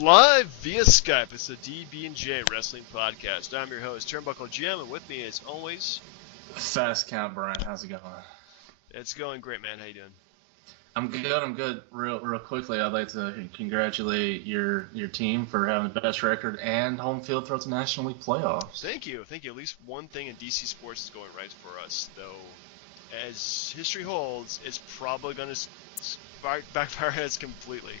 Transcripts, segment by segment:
Live via Skype, it's the DB&J Wrestling Podcast. I'm your host, Turnbuckle Jim, and with me, as always, Fast Count Brian. How's it going? it's going great, man. How you doing? I'm good. Real quickly, I'd like to congratulate your team for having the best record and home field throughout the National League playoffs. Thank you. At least one thing in DC sports is going right for us, though. As history holds, it's probably going to backfire us completely.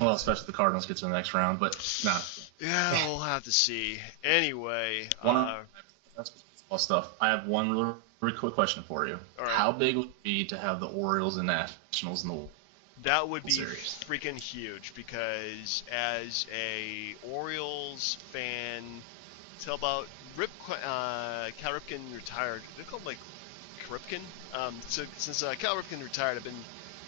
Well, especially if the Cardinals get to the next round, but nah. Yeah, we'll have to see. Anyway, that's baseball stuff. I have one really quick question for you. All right. How big would it be to have the Orioles and Nationals in the That would be series? freaking huge because as a Orioles fan, till about Cal Ripken retired, they call him like Ripken. So since Cal Ripken retired, I've been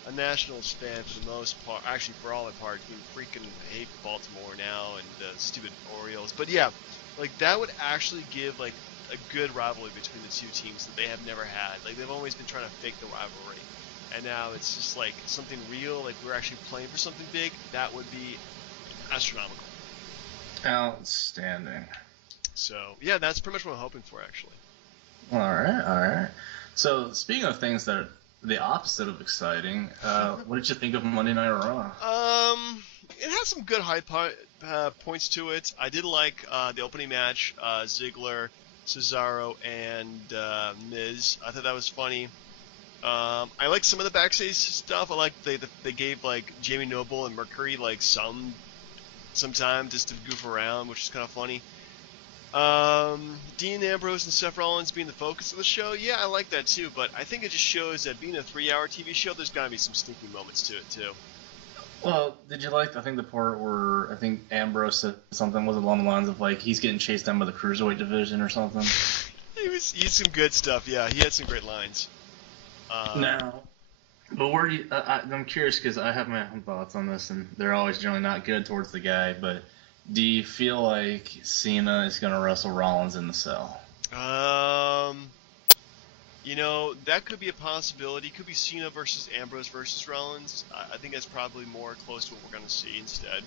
a Nationals fan for the most part. Actually, for all my part, I freaking hate Baltimore now and the stupid Orioles. But yeah, like that would actually give like a good rivalry between the two teams that they have never had. Like they've always been trying to fake the rivalry. And now it's just like something real, like we're actually playing for something big. That would be astronomical. Outstanding. So, yeah, that's pretty much what I'm hoping for, actually. All right. So, speaking of things that are the opposite of exciting, what did you think of Monday Night Raw? It has some good high points to it. I did like the opening match, Ziggler, Cesaro, and Miz. I thought that was funny. I like some of the backstage stuff. I like they gave like Jamie Noble and Mercury like some time just to goof around, which is kind of funny. Dean Ambrose and Seth Rollins being the focus of the show, yeah, I like that too. But I think it just shows that being a 3-hour TV show, there's gotta be some stinky moments to it too. Well, did you like, I think, the part where I think Ambrose said something was along the lines of like he's getting chased down by the cruiserweight division or something? He had some good stuff, yeah. He had some great lines. Now, but where do you, I'm curious because I have my own thoughts on this, and they're always generally not good towards the guy. But do you feel like Cena is going to wrestle Rollins in the cell? That could be a possibility. Could be Cena versus Ambrose versus Rollins. I think that's probably more close to what we're going to see instead.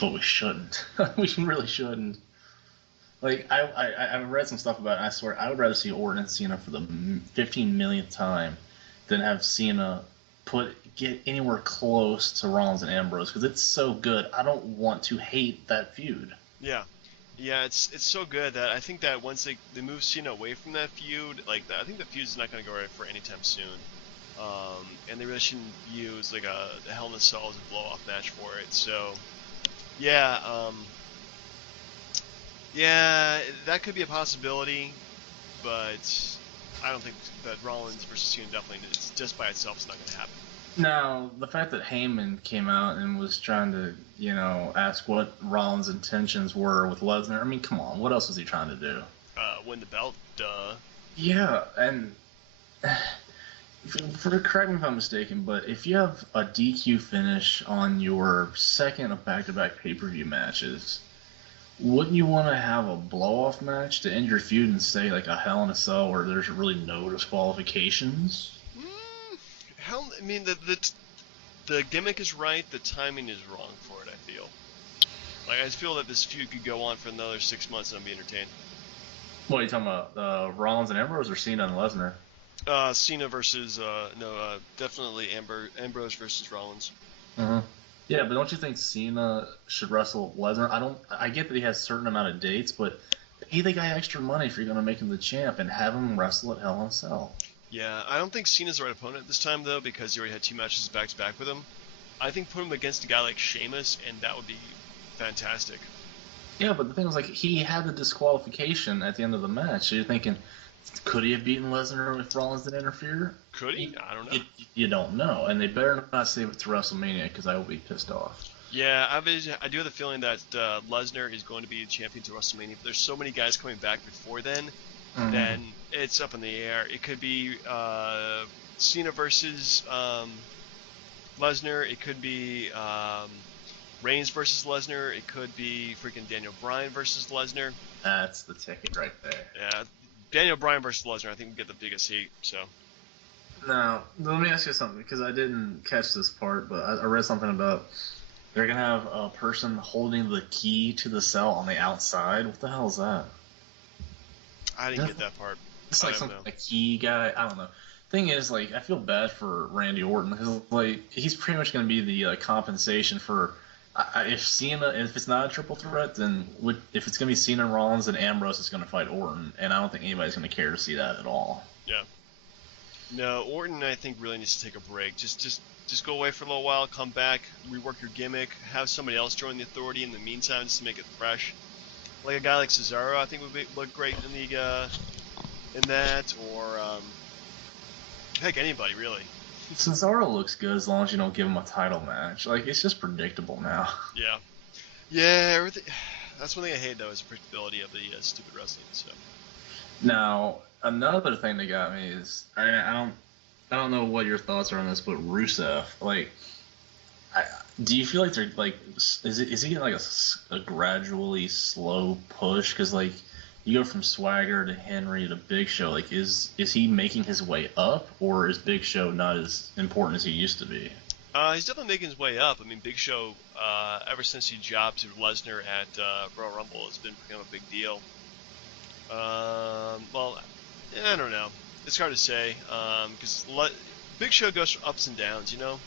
But we shouldn't. We really shouldn't. Like, I read some stuff about it, and I swear, I would rather see Orton and Cena for the 15 millionth time than have Cena get anywhere close to Rollins and Ambrose, because it's so good. I don't want to hate that feud. Yeah, it's so good that I think that once they move Cena away from that feud, I think the feud's not going to go right for any time soon. And they really shouldn't use like the Hell in a Cell as a blow-off match for it. So, yeah, that could be a possibility, but I don't think that Rollins versus Cena definitely is just by itself is not going to happen. Now, the fact that Heyman came out and was trying to, ask what Rollins' intentions were with Lesnar, I mean, come on, what else was he trying to do? Win the belt, duh. Yeah, and correct me if I'm mistaken, but if you have a DQ finish on your second of back-to-back pay-per-view matches, wouldn't you want to have a blow-off match to end your feud and say like a Hell in a Cell where there's really no disqualifications? I mean, the gimmick is right, the timing is wrong for it, I feel. Like, I just feel that this feud could go on for another 6 months and I'd be entertained. What are you talking about, Rollins and Ambrose or Cena and Lesnar? Cena versus, definitely Ambrose versus Rollins. Uh-huh. Yeah, but don't you think Cena should wrestle Lesnar? I get that he has a certain amount of dates, but pay the guy extra money if you're going to make him the champ and have him wrestle at Hell in a Cell. Yeah, I don't think Cena's the right opponent this time, though, because he already had 2 matches back-to-back with him. I think put him against a guy like Sheamus, and that would be fantastic. Yeah, but the thing was, like, he had the disqualification at the end of the match. So you're thinking, could he have beaten Lesnar if Rollins didn't interfere? Could he? I don't know. You don't know, and they better not save it to WrestleMania, because I will be pissed off. Yeah, I do have the feeling that Lesnar is going to be champion to WrestleMania, but there's so many guys coming back before then, then it's up in the air. It could be Cena versus Lesnar. It could be Reigns versus Lesnar. It could be freaking Daniel Bryan versus Lesnar. That's the ticket right there. Yeah, Daniel Bryan versus Lesnar, I think, would get the biggest heat. So. Now, let me ask you something, because I didn't catch this part, but I read something about They're gonna have a person holding the key to the cell on the outside. What the hell is that? I didn't get that part. It's I like don't some know. a key guy. I don't know. Thing is, like, I feel bad for Randy Orton because, like, he's pretty much gonna be the compensation for. If Cena, if it's not a triple threat, then if it's gonna be Cena and Rollins, then Ambrose is gonna fight Orton, and I don't think anybody's gonna care to see that at all. Yeah. No, Orton, I think, really needs to take a break. Just go away for a little while, come back, rework your gimmick, have somebody else join the Authority in the meantime, just to make it fresh. Like a guy like Cesaro, I think look great in the in that, or heck, anybody really. Cesaro looks good as long as you don't give him a title match. Like, it's just predictable now. Yeah, yeah. Everything. That's one thing I hate though is the predictability of the stupid wrestling. So. Now, another thing that got me is I don't know what your thoughts are on this, but Rusev, like, I, do you feel like they're like, is he getting like a gradually slow push? Because like, you go from Swagger to Henry to Big Show. Like, is he making his way up, or is Big Show not as important as he used to be? He's definitely making his way up. I mean, Big Show, ever since he jobbed to Lesnar at Royal Rumble, has been become a big deal. Well, I don't know. It's hard to say because Big Show goes through ups and downs. You know,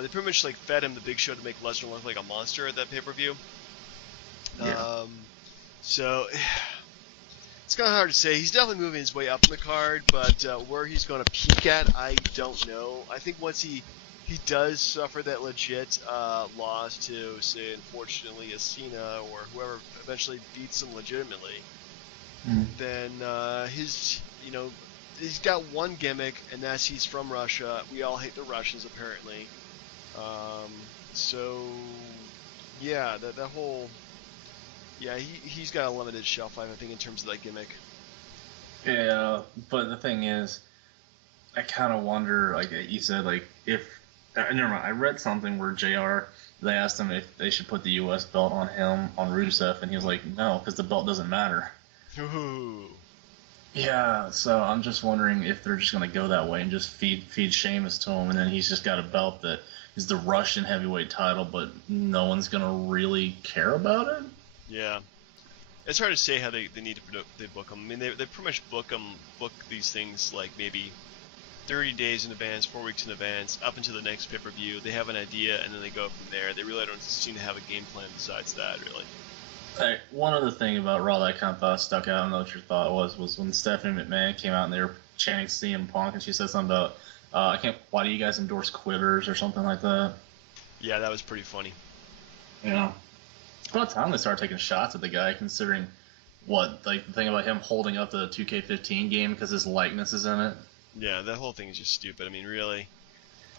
they pretty much like fed him the Big Show to make Lesnar look like a monster at that pay-per-view. Yeah. So it's kind of hard to say. He's definitely moving his way up in the card, but where he's going to peak at, I don't know. I think once he does suffer that legit loss to, say, unfortunately, a Cena or whoever eventually beats him legitimately, then he's got one gimmick, and that's he's from Russia. We all hate the Russians, apparently. Um, so, yeah, that whole, yeah, he's got a limited shelf life, I think, in terms of that gimmick. Yeah, but the thing is, I kind of wonder, like you said, like if never mind. I read something where Jr. They asked him if they should put the U.S. belt on him on Rusev, and he was like, no, because the belt doesn't matter. Ooh. Yeah, so I'm just wondering if they're just gonna go that way and just feed Sheamus to him, and then he's just got a belt that is the Russian heavyweight title, but no one's gonna really care about it. Yeah. It's hard to say how they need to they book them. I mean, they pretty much book these things like maybe 30 days in advance, 4 weeks in advance, up until the next pay-per-view. They have an idea, and then they go from there. They really don't seem to have a game plan besides that, really. Hey, one other thing about Raw that I kind of thought stuck out, I don't know what your thought was when Stephanie McMahon came out and they were chanting CM Punk, and she said something about, why do you guys endorse quitters or something like that? Yeah, that was pretty funny. Yeah. It's about time they started taking shots at the guy, considering like the thing about him holding up the 2K15 game because his likeness is in it. Yeah, that whole thing is just stupid. I mean, really.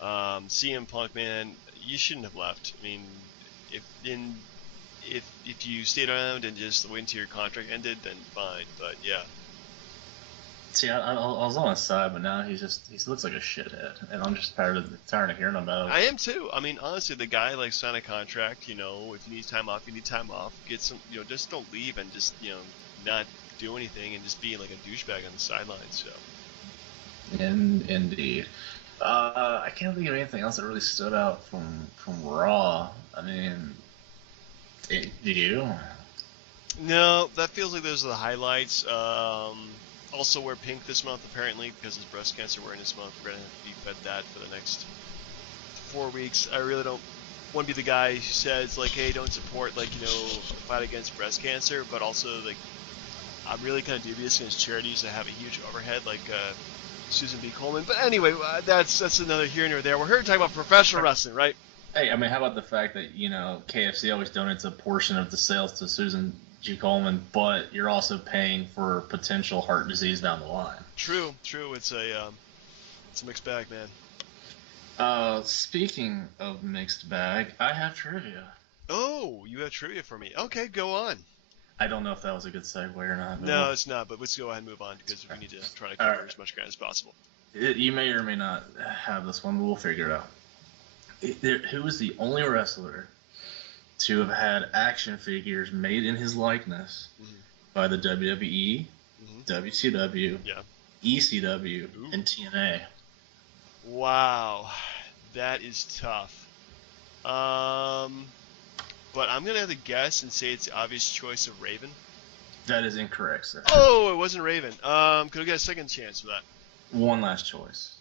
CM Punk, man, you shouldn't have left. I mean, if in if you stayed around and just wait until your contract ended, then fine. But yeah, See, I was on his side, but now he looks like a shithead, and I'm just tired of hearing about it. I am too. I mean, honestly, the guy like signed a contract. You know, if you need time off, you need time off. Get some, just don't leave and just not do anything and just be like a douchebag on the sidelines. So. Indeed. I can't think of anything else that really stood out from Raw. I mean, do you? No, that feels like those are the highlights. Also wear pink this month apparently because it's breast cancer awareness month. We're gonna have to be fed that for the next 4 weeks. I really don't want to be the guy who says like, hey, don't support fight against breast cancer, but also like I'm really kind of dubious against charities that have a huge overhead like Susan B. Coleman. But anyway, that's another here and there. We're here to talk about professional wrestling, right? Hey, I mean, how about the fact that KFC always donates a portion of the sales to Susan G. Coleman, but you're also paying for potential heart disease down the line. True. It's a mixed bag, man. Speaking of mixed bag, I have trivia. Oh, you have trivia for me. Okay, go on. I don't know if that was a good segue or not. No, it's not, but let's go ahead and move on because we need to try to cover as much ground as possible. You may or may not have this one, but we'll figure it out. Who is the only wrestler to have had action figures made in his likeness by the WWE, WCW, ECW, and TNA? Wow, that is tough. But I'm gonna have to guess and say it's the obvious choice of Raven. That is incorrect, sir. Oh, it wasn't Raven. Could I get a second chance for that? One last choice.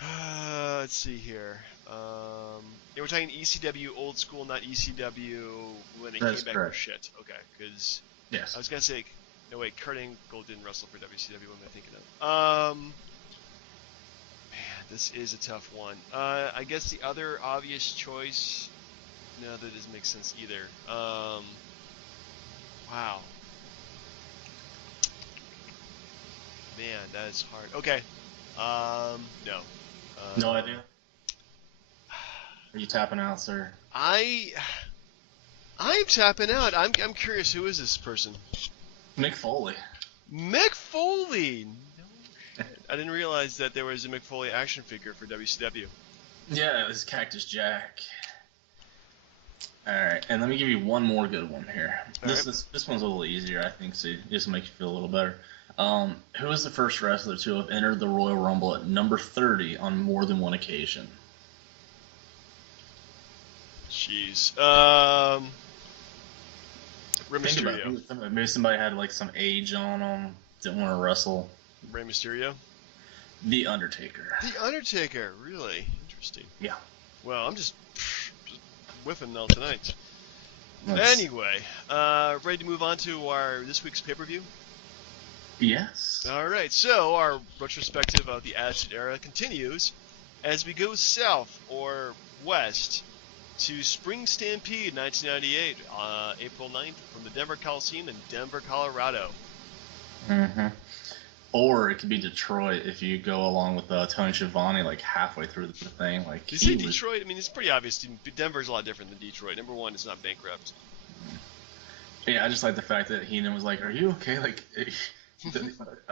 Let's see here. Yeah, we're talking ECW old school, not ECW when it That's came back correct. for shit. Okay, because Yes. I was gonna say, no wait, Kurt Angle didn't wrestle for WCW. What am I thinking of? Man, this is a tough one. I guess the other obvious choice. No, that doesn't make sense either. Wow. Man, that is hard. Okay. No. No idea. Are you tapping out, sir? I'm tapping out. I'm curious. Who is this person? Mick Foley. Mick Foley. No shit. I didn't realize that there was a Mick Foley action figure for WCW. Yeah, this is Cactus Jack. Alright, and let me give you one more good one here. This one's a little easier, I think, so just to make you feel a little better. Who was the first wrestler to have entered the Royal Rumble at number 30 on more than one occasion? Jeez. Rey Think about Mysterio. it. Maybe somebody had like some age on them, didn't want to wrestle. Rey Mysterio. The Undertaker. The Undertaker. Really interesting. Yeah. Well, I'm just whiffing now tonight. Let's- Anyway, ready to move on to our this week's pay-per-view? Yes. All right, so our retrospective of the Attitude Era continues as we go south or west to Spring Stampede 1998, April 9th, from the Denver Coliseum in Denver, Colorado. Mm-hmm. Or it could be Detroit if you go along with Tony Schiavone like halfway through the thing. Like You say Detroit? I mean, it's pretty obvious. Denver's a lot different than Detroit. Number one, it's not bankrupt. Yeah, I just like the fact that Heenan was like, "Are you okay?" Like,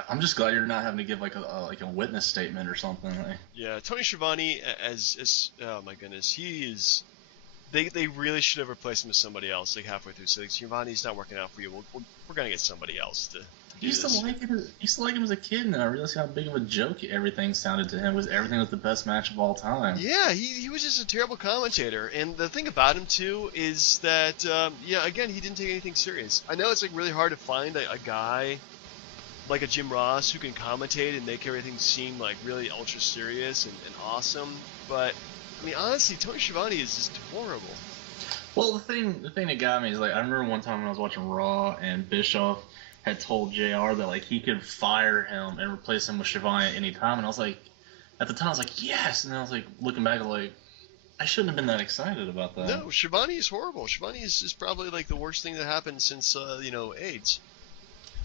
I'm just glad you're not having to give like a witness statement or something. Like, Yeah, Tony Schiavone as oh my goodness, he is. They really should have replaced him with somebody else like halfway through. So like, Schiavone's not working out for you. We're gonna get somebody else to. I used to like him as a kid, and I realized how big of a joke everything sounded to him. Everything was the best match of all time. Yeah, he was just a terrible commentator. And the thing about him too is that yeah, again, he didn't take anything serious. I know it's like really hard to find a guy like a Jim Ross who can commentate and make everything seem like really ultra serious and awesome. But I mean, honestly, Tony Schiavone is just horrible. Well, the thing that got me is like I remember one time when I was watching Raw and Bischoff had told JR that like he could fire him and replace him with Schiavone at any time, and I was like, at the time I was like, yes, and then I was like looking back like I shouldn't have been that excited about that. No, Schiavone is horrible. Schiavone is probably like the worst thing that happened since AIDS.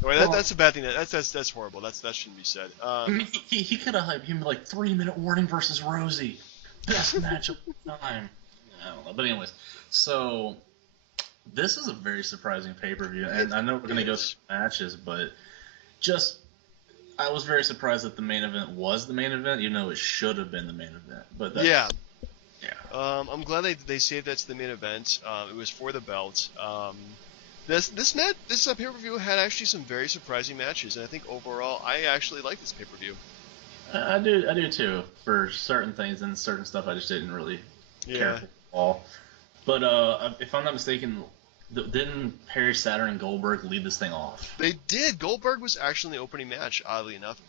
Well, that's a bad thing. That's horrible. That shouldn't be said. I mean, he could have hyped him like 3-minute warning versus Rosie, best match of the time. I don't know, but anyways, so this is a very surprising pay-per-view, and I know we're gonna go through matches, but just I was very surprised that the main event was the main event, even though it should have been the main event. But yeah. I'm glad they saved that to the main event. It was for the belt. This pay-per-view had actually some very surprising matches, and I think overall I actually like this pay-per-view. I do too. For certain things and certain stuff, I just didn't really care for at all. But if I'm not mistaken, didn't Perry, Saturn, and Goldberg lead this thing off? They did. Goldberg was actually in the opening match, oddly enough.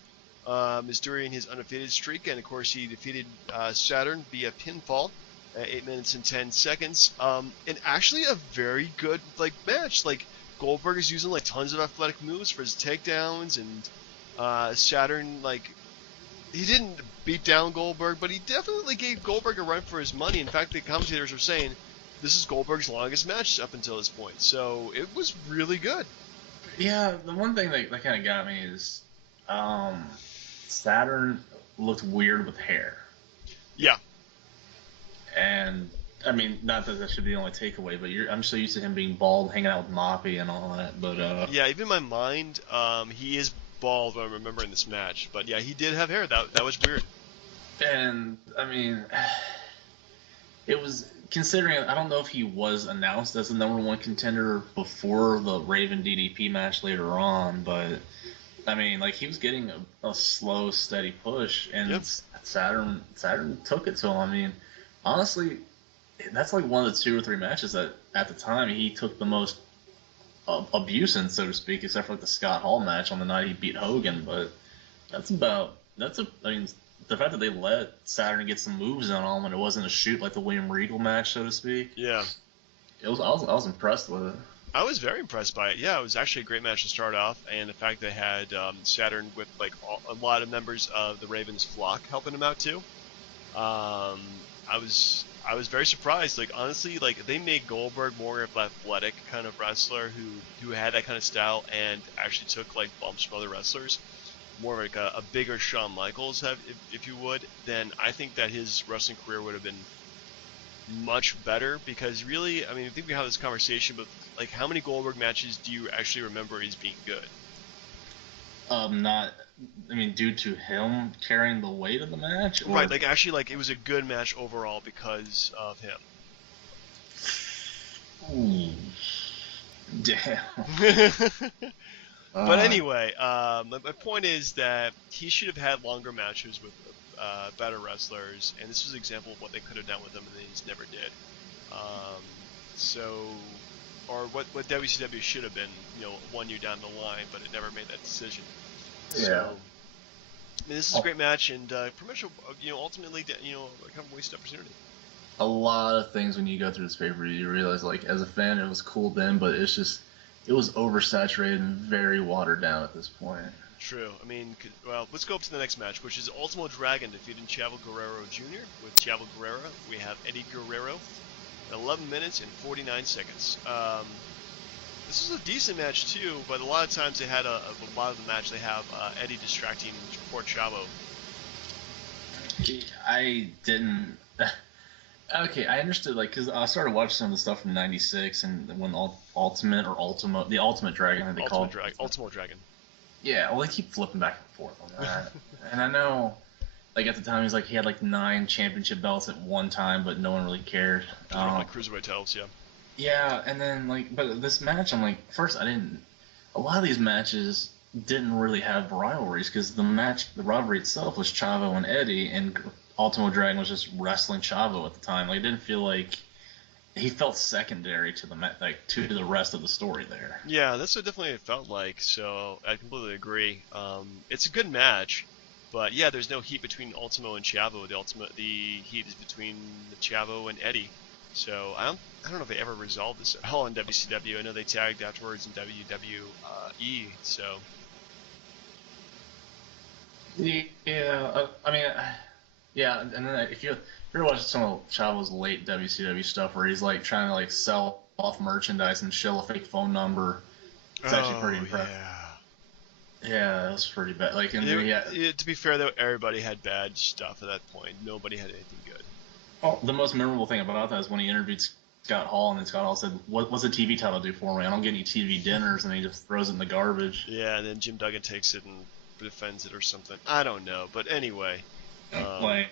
Is during his undefeated streak, and of course he defeated Saturn via pinfall at 8 minutes and 10 seconds. And actually a very good match. Like Goldberg is using like tons of athletic moves for his takedowns, and Saturn he didn't beat down Goldberg, but he definitely gave Goldberg a run for his money. In fact, the commentators are saying this is Goldberg's longest match up until this point. So it was really good. Yeah, the one thing that kind of got me is Saturn looked weird with hair. Yeah. And I mean, not that should be the only takeaway, but I'm so used to him being bald, hanging out with Moppy and all that. But yeah, even in my mind, he is bald when I'm remembering this match. But yeah, he did have hair. That was weird. And I mean, it was considering. I don't know if he was announced as the #1 contender before the Raven DDP match later on, but I mean, like he was getting a slow, steady push, and Saturn took it to him. I mean, honestly, that's like one of the 2 or 3 matches that at the time he took the most abuse in, so to speak, except for like the Scott Hall match on the night he beat Hogan. But I mean, the fact that they let Saturn get some moves on him and it wasn't a shoot like the William Regal match, so to speak. Yeah. I was impressed with it. I was very impressed by it. Yeah, it was actually a great match to start off, and the fact they had Saturn with like a lot of members of the Ravens flock helping him out too. I was very surprised. Like honestly, like they made Goldberg more of an athletic kind of wrestler who had that kind of style and actually took like bumps from other wrestlers, more like a bigger Shawn Michaels, if you would. Then I think that his wrestling career would have been much better because really, I mean, I think we have this conversation, but like, how many Goldberg matches do you actually remember as being good? Not, I mean, due to him carrying the weight of the match, or Right, like actually, like it was a good match overall because of him. Ooh, damn. But anyway, my point is that he should have had longer matches with better wrestlers, and this was an example of what they could have done with him, and they just never did. Um, so, or what WCW should have been, 1 year down the line, but it never made that decision. Yeah. So, I mean, this is a great match, and pretty much, ultimately, kind of a wasted opportunity. A lot of things when you go through this paper, you realize, like, as a fan, it was cool then, but it was oversaturated and very watered down at this point. True. I mean, well, let's go up to the next match, which is Ultimo Dragon defeating Chavo Guerrero Jr. With Chavo Guerrero, we have Eddie Guerrero at 11 minutes and 49 seconds. This was a decent match too, but a lot of times they had a lot of the match they have Eddie distracting poor Chavo. I didn't. Okay, I understood, like, because I started watching some of the stuff from '96 and when the Ultimate Dragon, I think they called it. Ultimo Dragon. Yeah, well, they keep flipping back and forth on that. And I know, like, at the time, he had, like, 9 championship belts at one time, but no one really cared. Like Cruiserweight titles, yeah. Yeah, and then, like, but this match, I'm like, first, a lot of these matches didn't really have rivalries, because the rivalry itself was Chavo and Eddie, and Ultimo Dragon was just wrestling Chavo at the time. Like, it didn't feel like he felt secondary to the rest of the story there. Yeah, that's what definitely it felt like. So I completely agree. It's a good match, but yeah, there's no heat between Ultimo and Chavo. The heat is between Chavo and Eddie. So I don't know if they ever resolved this at all in WCW. I know they tagged afterwards in WWE. So Yeah, I mean, yeah, and then if you're watching some of Chavo's late WCW stuff where he's like trying to like sell off merchandise and show a fake phone number, it's actually pretty impressive. Yeah, that was pretty bad. Like, to be fair though, everybody had bad stuff at that point. Nobody had anything good. Oh, the most memorable thing about that is when he interviewed Scott Hall, and then Scott Hall said, "What's a TV title do for me? I don't get any TV dinners," and he just throws it in the garbage. Yeah, and then Jim Duggan takes it and defends it or something. I don't know, but anyway. I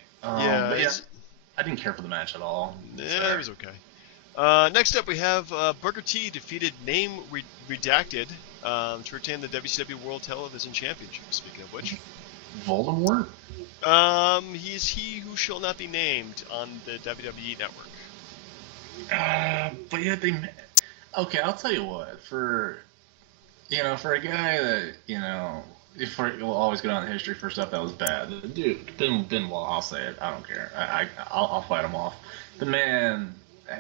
didn't care for the match at all. Yeah, it was okay. Next up, we have Booker T defeated Name Redacted to retain the WCW World Television Championship. Speaking of which, Voldemort. He is he who shall not be named on the WWE network. But yeah, okay, I'll tell you what. For a guy that will always go down in history for stuff that was bad. The dude, Benoit, I'll say it. I don't care. I'll fight him off. The man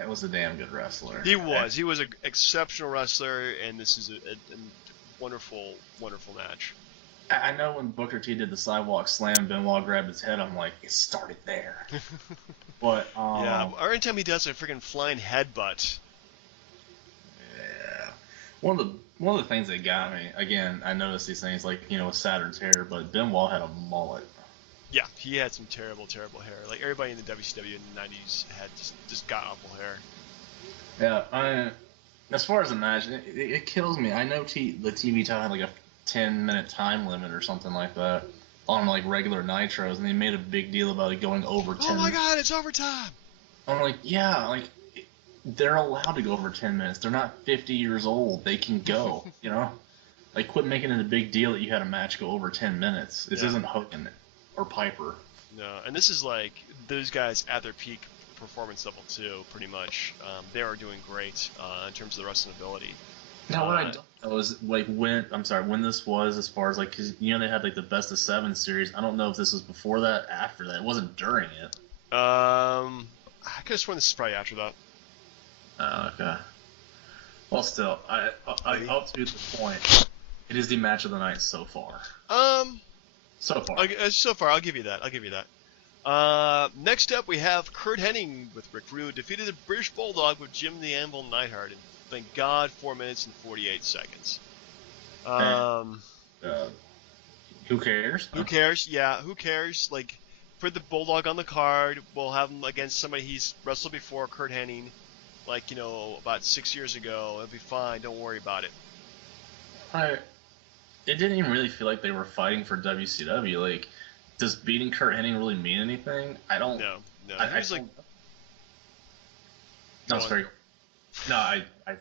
was a damn good wrestler. He was an exceptional wrestler, and this is a wonderful, wonderful match. I know when Booker T did the sidewalk slam, Benoit grabbed his head. I'm like, it started there. But yeah, every time he does a freaking flying headbutt. Yeah, one of the things that got me, again, I noticed these things like with Saturn's hair, but Benoit had a mullet. Yeah, he had some terrible, terrible hair. Like everybody in the WCW in the '90s had just god awful hair. Yeah, as far as the match, it kills me. I know the TV title had like a 10-minute time limit or something like that on like regular nitros, and they made a big deal about it going over 10. Oh my god, it's overtime! I'm like, yeah, like they're allowed to go over 10 minutes. They're not 50 years old. They can go, Like, quit making it a big deal that you had a match go over 10 minutes. This isn't Hogan or Piper. No, and this is like those guys at their peak performance level too, pretty much. They are doing great in terms of the wrestling ability. Now, what I don't know is like when this was as far as like, cause they had like the best of 7 series. I don't know if this was before that, after that. It wasn't during it. I could have sworn this is probably after that. Okay. Well, still, I'll to the point. It is the match of the night so far. So far. So far, I'll give you that. Next up, we have Kurt Hennig with Rick Rude defeated the British Bulldog with Jim the Anvil Neidhart in, thank God, 4 minutes and 48 seconds. Who cares? Who cares? Yeah, who cares? Like, put the Bulldog on the card. We'll have him against somebody he's wrestled before, Kurt Hennig, like, about 6 years ago. It'll be fine. Don't worry about it. It didn't even really feel like they were fighting for WCW. Like, does beating Kurt Hennig really mean anything? I don't. No. No, it's very. No,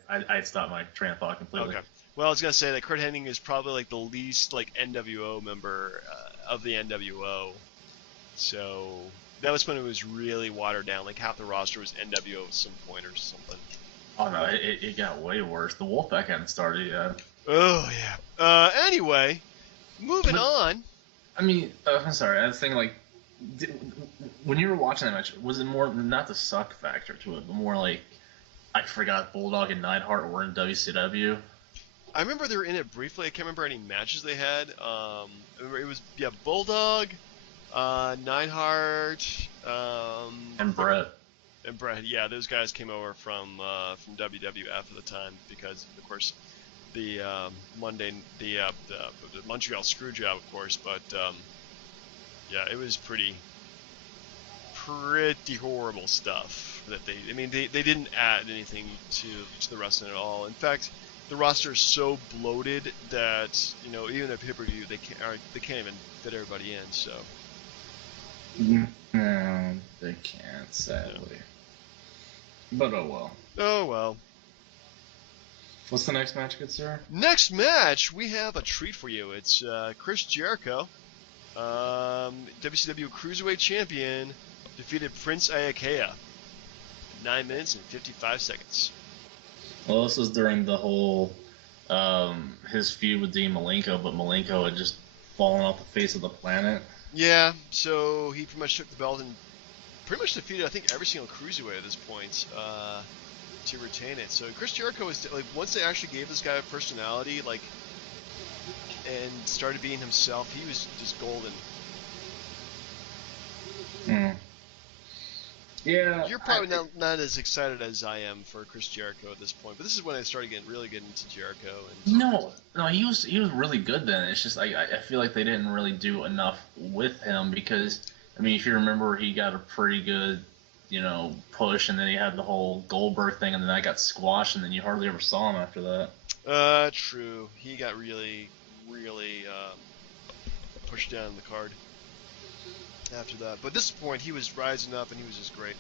I stopped my train of thought completely. Okay. Well, I was gonna say that Kurt Hennig is probably like the least like NWO member of the NWO. So that was when it was really watered down. Like half the roster was NWO at some point or something. Oh no, it got way worse. The Wolfpack hadn't started yet. Oh yeah. Anyway, moving on. I mean, I'm sorry. I was thinking like, when you were watching that match, was it more not the suck factor to it, but more like I forgot Bulldog and Neidhart were in WCW? I remember they were in it briefly. I can't remember any matches they had. I remember it was Bulldog, Neidhart, And Brett. And Brett, yeah, those guys came over from WWF at the time because, of course, the Montreal Screwjob, of course. But yeah, it was pretty horrible stuff that they didn't add anything to the wrestling at all. In fact, the roster is so bloated that even at pay-per-view they can't even fit everybody in. So no, they can't, sadly. No. But oh well. Oh well. What's the next match, good sir? Next match, we have a treat for you. It's Chris Jericho, WCW Cruiserweight Champion, defeated Prince Iaukea. 9 minutes and 55 seconds. Well, this was during the whole his feud with Dean Malenko, but Malenko had just fallen off the face of the planet. Yeah, so he pretty much took the belt and pretty much defeated, I think, every single cruiserweight at this point to retain it. So Chris Jericho was like, once they actually gave this guy a personality, like, and started being himself, he was just golden. Yeah. You're probably not as excited as I am for Chris Jericho at this point, but this is when I started really getting into Jericho. And no, he was really good then. It's just I feel like they didn't really do enough with him because, I mean, if you remember, he got a pretty good, push, and then he had the whole Goldberg thing, and then that got squashed, and then you hardly ever saw him after that. True. He got really pushed down the card after that. But at this point, he was rising up, and he was just great.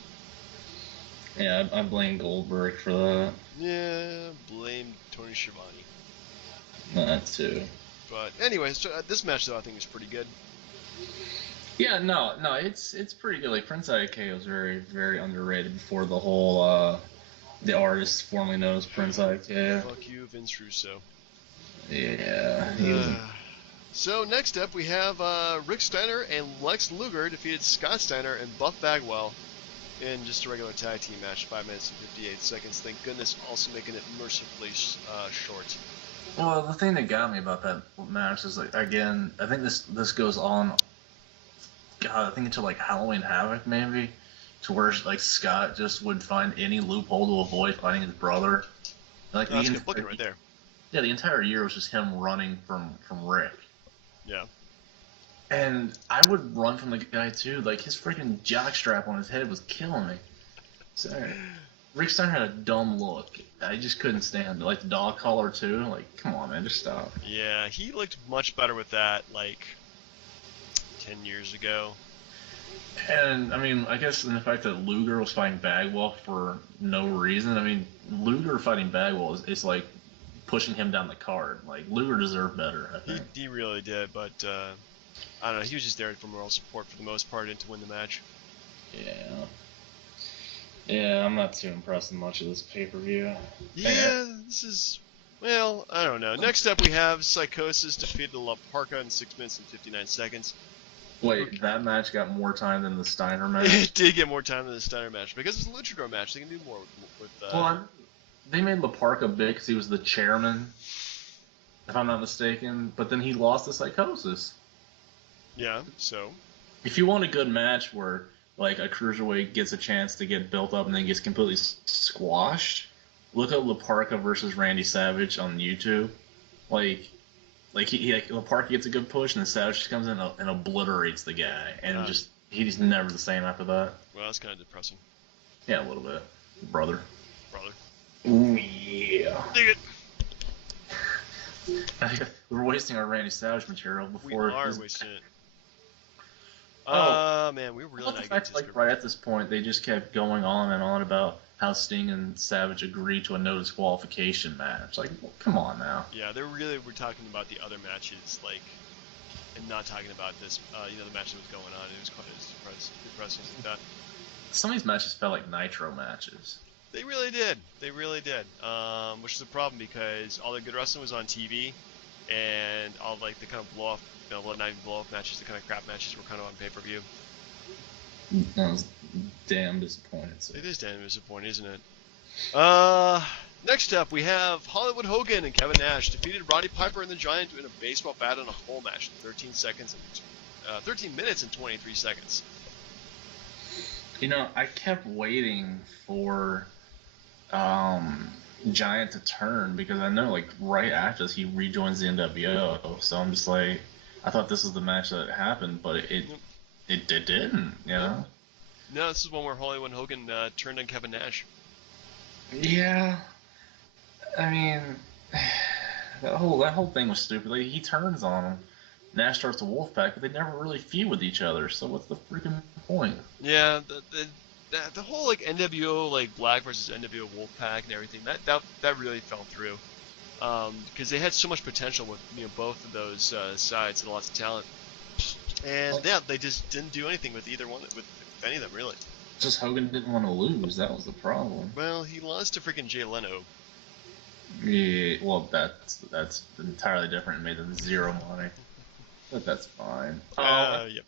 Yeah, I blame Goldberg for that. Yeah, blame Tony Schiavone. That too. But anyway, so this match, though, I think is pretty good. Yeah, no, it's pretty good. Like, Prince Iaukea was very, very underrated before the whole, the artist formerly known as Prince Iaukea. Fuck you, Vince Russo. Yeah. So next up, we have Rick Steiner and Lex Luger defeated Scott Steiner and Buff Bagwell in just a regular tag team match, 5 minutes and 58 seconds. Thank goodness, also making it mercifully short. Well, the thing that got me about that match is, like, again, I think this goes on, God, I think until like Halloween Havoc maybe, to where like Scott just would find any loophole to avoid fighting his brother. Like, that's good booking right there. Yeah, the entire year was just him running from Rick. Yeah. And I would run from the guy too. Like, his freaking jockstrap on his head was killing me. So, Rick Steiner had a dumb look. I just couldn't stand it. Like the dog collar too. Like, come on, man, just stop. Yeah, he looked much better with that, like 10 years ago. And I mean, I guess in the fact that Luger was fighting Bagwell for no reason. I mean, Luger fighting Bagwell is like pushing him down the card. Like, Luger deserved better, I think. He really did, but I don't know. He was just there for moral support for the most part and to win the match. Yeah. Yeah, I'm not too impressed with much of this pay-per-view. Yeah, this is, well, I don't know. Next up we have Psychosis defeated La Parka in 6 minutes and 59 seconds. Wait, that match got more time than the Steiner match? It did get more time than the Steiner match because it's a luchador match. They can do more with Well, they made La Parka big because he was the chairman, if I'm not mistaken. But then he lost to Psychosis. yeah, so. If you want a good match where like a cruiserweight gets a chance to get built up and then gets completely squashed, look up La Parka versus Randy Savage on YouTube. Like La Parka gets a good push and then Savage just comes in and obliterates the guy, and he's never the same after that. Well, that's kind of depressing. Yeah, a little bit, brother. Ooh, yeah. dig it. We're wasting our Randy Savage material before. We are wasting it. Man, we were really not getting like right at this point, they just kept going on and on about how Sting and Savage agreed to a no disqualification match. Like, well, come on now. Yeah, they really were talking about the other matches, like, and not talking about this, the match that was going on. It was quite depressing like that. Some of these matches felt like Nitro matches. They really did. Which is a problem because all the good wrestling was on TV, and all like the kind of blow off, not even blow off matches, the kind of crap matches were kind of on pay-per-view. I was damn disappointed. So. It is damn disappointing, isn't it? Next up we have Hollywood Hogan and Kevin Nash defeated Roddy Piper and the Giant in a baseball bat in a hole match in 13 minutes and 23 seconds. You know, I kept waiting for Giant to turn because I know, like, right after this, he rejoins the NWO. So I'm just like, I thought this was the match that happened, but it didn't, you know? No, this is one where Hollywood Hogan turned on Kevin Nash. Yeah. I mean, that whole thing was stupid. Like, he turns on him. Nash starts a Wolfpack, but they never really feud with each other. So what's the freaking point? Yeah, the whole like NWO like Black versus NWO Wolfpack and everything that really fell through because they had so much potential with both of those sides and lots of talent, and yeah, they just didn't do anything with either one with any of them really. Just Hogan didn't want to lose. That was the problem. Well, he lost to freaking Jay Leno. Yeah, well, that's entirely different and made them zero money. But that's fine. Yep.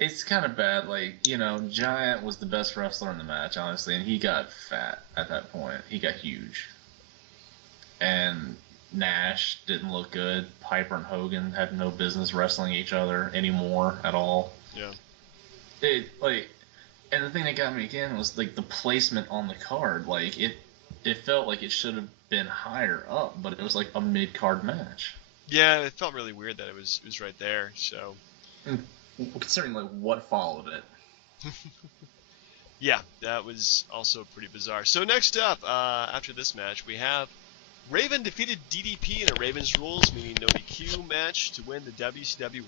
It's kind of bad. Like, Giant was the best wrestler in the match, honestly, and he got fat at that point. He got huge. And Nash didn't look good. Piper and Hogan had no business wrestling each other anymore at all. Yeah. And the thing that got me again was, like, the placement on the card. Like, it felt like it should have been higher up, but it was like a mid-card match. Yeah, it felt really weird that it was right there. So, considering like what followed it. Yeah, that was also pretty bizarre. So next up, after this match, we have Raven defeated DDP in a Raven's Rules, meaning no DQ match to win the WCW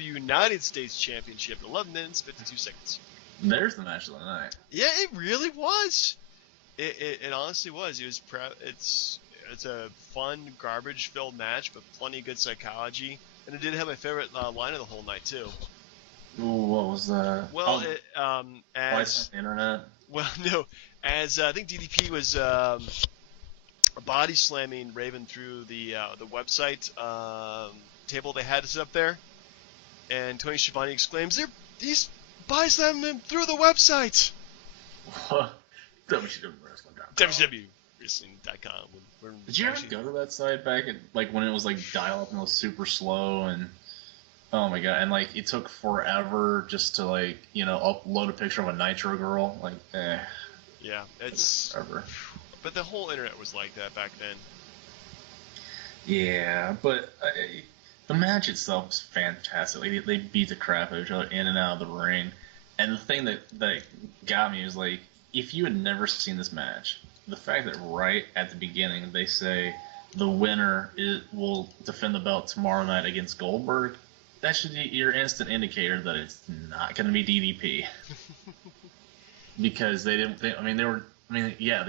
United States Championship in 11 minutes 52 seconds. There's the match of the night. Yeah, it really was. It honestly was. It's a fun, garbage-filled match, but plenty of good psychology. And it did have my favorite line of the whole night, too. Ooh, what was that? Well, as the internet? Well, no, as I think DDP was body slamming Raven through the website table they had set up there, and Tony Schiavone exclaims, "He's body slamming him through the website." WCW Wrestling.com. Did you ever go to that site back at when it was dial-up and it was super slow and oh my god, and it took forever just to upload a picture of a Nitro girl? Yeah, it's forever. But the whole internet was like that back then. Yeah, but the match itself was fantastic. They beat the crap out of each other in and out of the ring, and the thing that got me was if you had never seen this match, the fact that right at the beginning they say the winner will defend the belt tomorrow night against Goldberg, that should be your instant indicator that it's not going to be DDP. Because they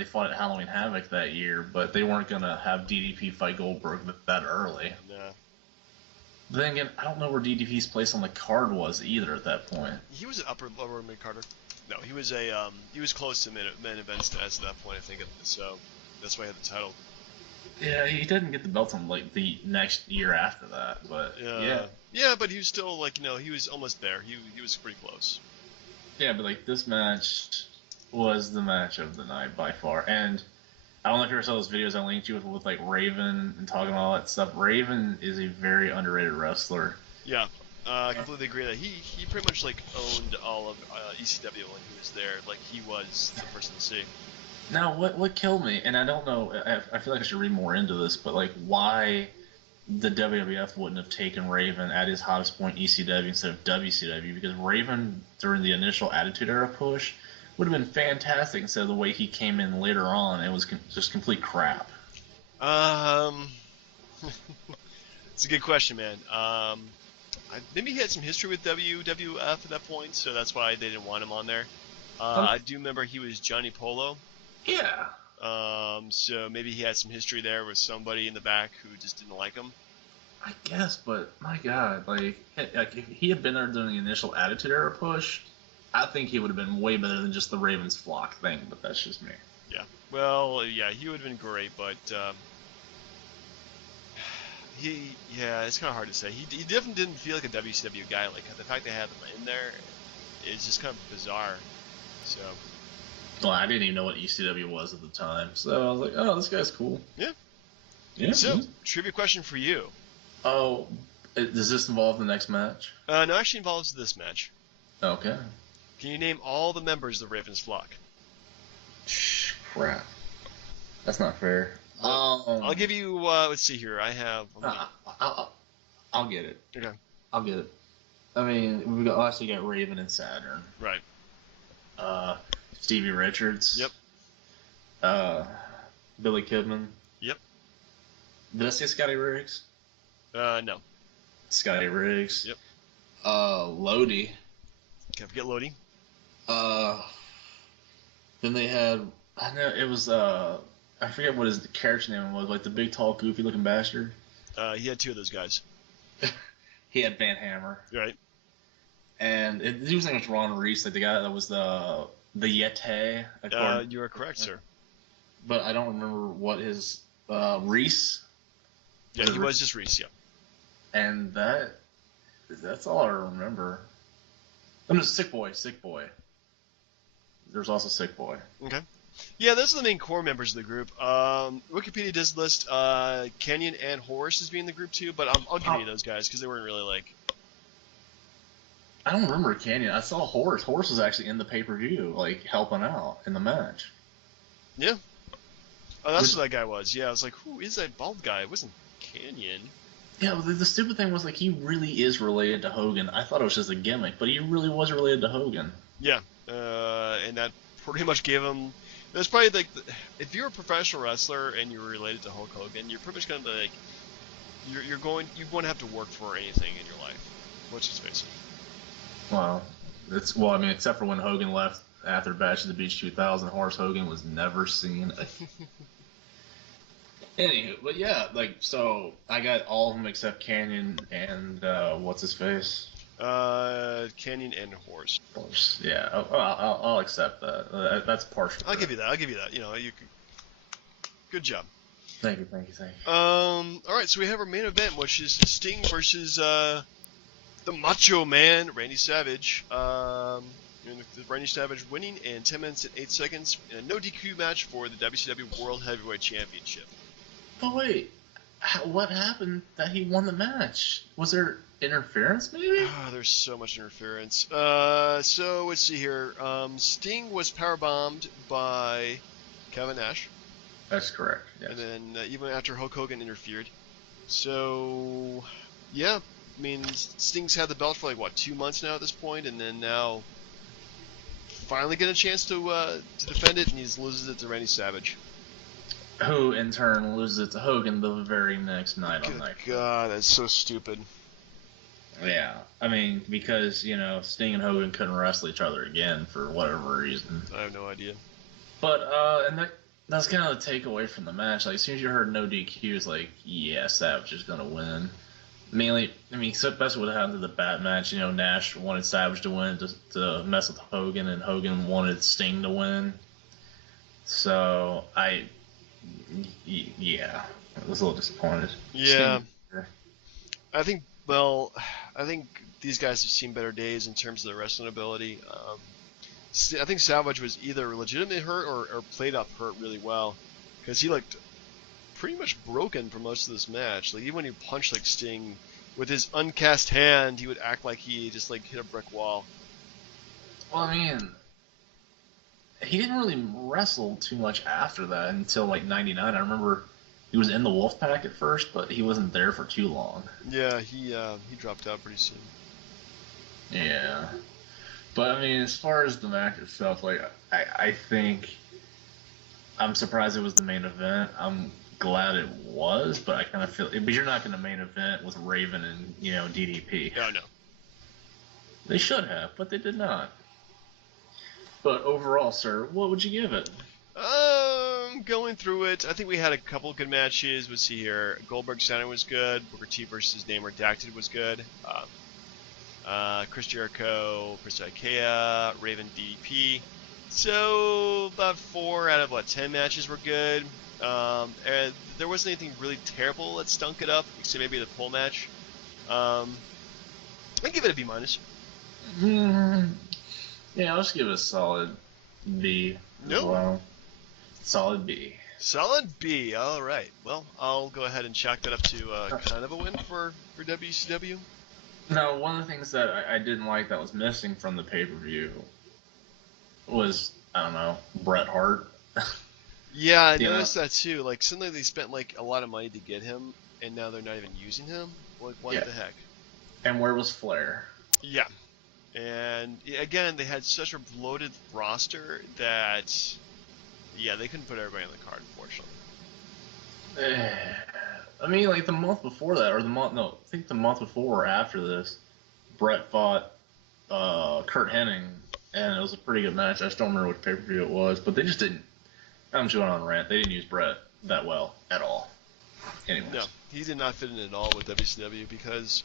fought at Halloween Havoc that year, but they weren't going to have DDP fight Goldberg that early. No. But then again, I don't know where DDP's place on the card was either at that point. He was an upper lower mid Carter. No, he was close to main event status at that point, I think. So that's why he had the title. Yeah, he didn't get the belt on like the next year after that, but yeah. Yeah, but he was still like he was almost there. He was pretty close. Yeah, but like this match was the match of the night by far, and I don't know if you ever saw those videos I linked you with like Raven and talking all that stuff. Raven is a very underrated wrestler. Yeah, I completely agree that he pretty much like owned all of ECW when he was there. Like he was the person to see. Now, what killed me, and I don't know, I feel like I should read more into this, but like why the WWF wouldn't have taken Raven at his hottest point ECW instead of WCW, because Raven during the initial Attitude Era push would have been fantastic instead of the way he came in later on. It was just complete crap. It's a good question, man. Maybe he had some history with WWF at that point, so that's why they didn't want him on there. I do remember he was Johnny Polo. Yeah. So maybe he had some history there with somebody in the back who just didn't like him. I guess, but my God, like if he had been there during the initial Attitude Era push, I think he would have been way better than just the Ravens flock thing. But that's just me. Yeah. Well, yeah, he would have been great, but it's kind of hard to say. He definitely didn't feel like a WCW guy. Like the fact they had him in there is just kind of bizarre. So. Well, I didn't even know what ECW was at the time, so I was like, "Oh, this guy's cool." Yeah. Yeah. So, trivia question for you. Oh, does this involve the next match? No, actually involves this match. Okay. Can you name all the members of the Ravens flock? Crap. That's not fair. I'll give you. Let's see here. I have. I'll get it. Okay. I'll get it. I mean, we also got Raven and Saturn. Right. Stevie Richards. Yep. Billy Kidman. Yep. Did I say Scotty Riggs? No. Scotty Riggs. Yep. Lodi. Can't forget Lodi. Then they had. I know it was. I forget what his character name was. Like the big, tall, goofy-looking bastard. He had two of those guys. He had Van Hammer. Right. And he was named was Ron Reese, like the guy that was the Yeti. You are correct, sir. But I don't remember what his Reese. Yeah, he was just Reese. Yeah. And that's all I remember. I'm just Sick Boy. There's also Sick Boy. Okay. Yeah, those are the main core members of the group. Wikipedia does list Kenyon and Horace as being the group too, but I'll give you those guys because they weren't really like. I don't remember Kenyon. I saw Horace. Horace was actually in the pay-per-view, like helping out in the match. Yeah. Oh, that's what that guy was. Yeah, I was like, who is that bald guy? It wasn't Kenyon. Yeah, well, the stupid thing was like he really is related to Hogan. I thought it was just a gimmick, but he really was related to Hogan. Yeah, and that pretty much gave him. It was probably like, if you're a professional wrestler and you're related to Hulk Hogan, you're pretty much gonna be like, you're going to have to work for anything in your life. Let's just face it. Wow, I mean, except for when Hogan left after Bash of the Beach 2000, Horace Hogan was never seen. Anywho, but yeah, like, so I got all of them except Canyon and what's his face? Canyon and Horace. Yeah, I'll accept that. That's partial. I'll give you that. You know, good job. Thank you. All right, so we have our main event, which is Sting versus the Macho Man, Randy Savage. Randy Savage winning in 10 minutes and 8 seconds in a no DQ match for the WCW World Heavyweight Championship. But wait, what happened that he won the match? Was there interference, maybe? Oh, there's so much interference. So let's see here. Sting was powerbombed by Kevin Nash. That's correct. Yes. And then even after Hulk Hogan interfered. So yeah, I mean Sting's had the belt for like what 2 months now at this point, and then now finally get a chance to defend it, and he loses it to Randy Savage. Who in turn loses it to Hogan the very next night on Night. God, that's so stupid. Yeah, I mean, because, you know, Sting and Hogan couldn't wrestle each other again for whatever reason. I have no idea. But, and that's kind of the takeaway from the match. Like, as soon as you heard no DQ, it's like, yeah, Savage is going to win. Mainly, I mean, especially what happened to the Bat match. You know, Nash wanted Savage to win to mess with Hogan, and Hogan wanted Sting to win. So yeah, I was a little disappointed. Yeah, Sting, I think. Well, I think these guys have seen better days in terms of their wrestling ability. I think Savage was either legitimately hurt or played up hurt really well, because he looked pretty much broken for most of this match. Like even when he punched like Sting with his uncast hand, he would act like he just like hit a brick wall. well, I mean, he didn't really wrestle too much after that until like '99. I remember he was in the Wolfpack at first, but he wasn't there for too long. Yeah, he dropped out pretty soon. Yeah, but I mean, as far as the match itself, like I think I'm surprised it was the main event. I'm glad it was, but I kind of feel. But you're not going to main event with Raven and DDP. No, no. They should have, but they did not. But overall, sir, what would you give it? Going through it, I think we had a couple of good matches. Let's see here. Goldberg Steiner was good. Booker T versus Name Redacted was good. Chris Jericho, Chris Ikea, Raven DDP. So about 4 out of 10 matches were good. And there wasn't anything really terrible that stunk it up, except maybe the pole match. I'd give it a B minus. Yeah, let's give it a solid B as well. Solid B. Solid B. All right. Well, I'll go ahead and chalk that up to kind of a win for WCW. Now, one of the things that I didn't like that was missing from the pay-per-view was, I don't know, Bret Hart. Yeah, I noticed that too. Like, suddenly they spent like a lot of money to get him, and now they're not even using him. Like, what the heck? And where was Flair? Yeah. And again, they had such a bloated roster that, yeah, they couldn't put everybody on the card, unfortunately. I mean, like the month before that, or I think the month before or after this, Bret fought Kurt Hennig, and it was a pretty good match. I just don't remember which pay-per-view it was, but they just didn't. I'm just going on a rant. They didn't use Bret that well at all. Anyways. No, he did not fit in at all with WCW because,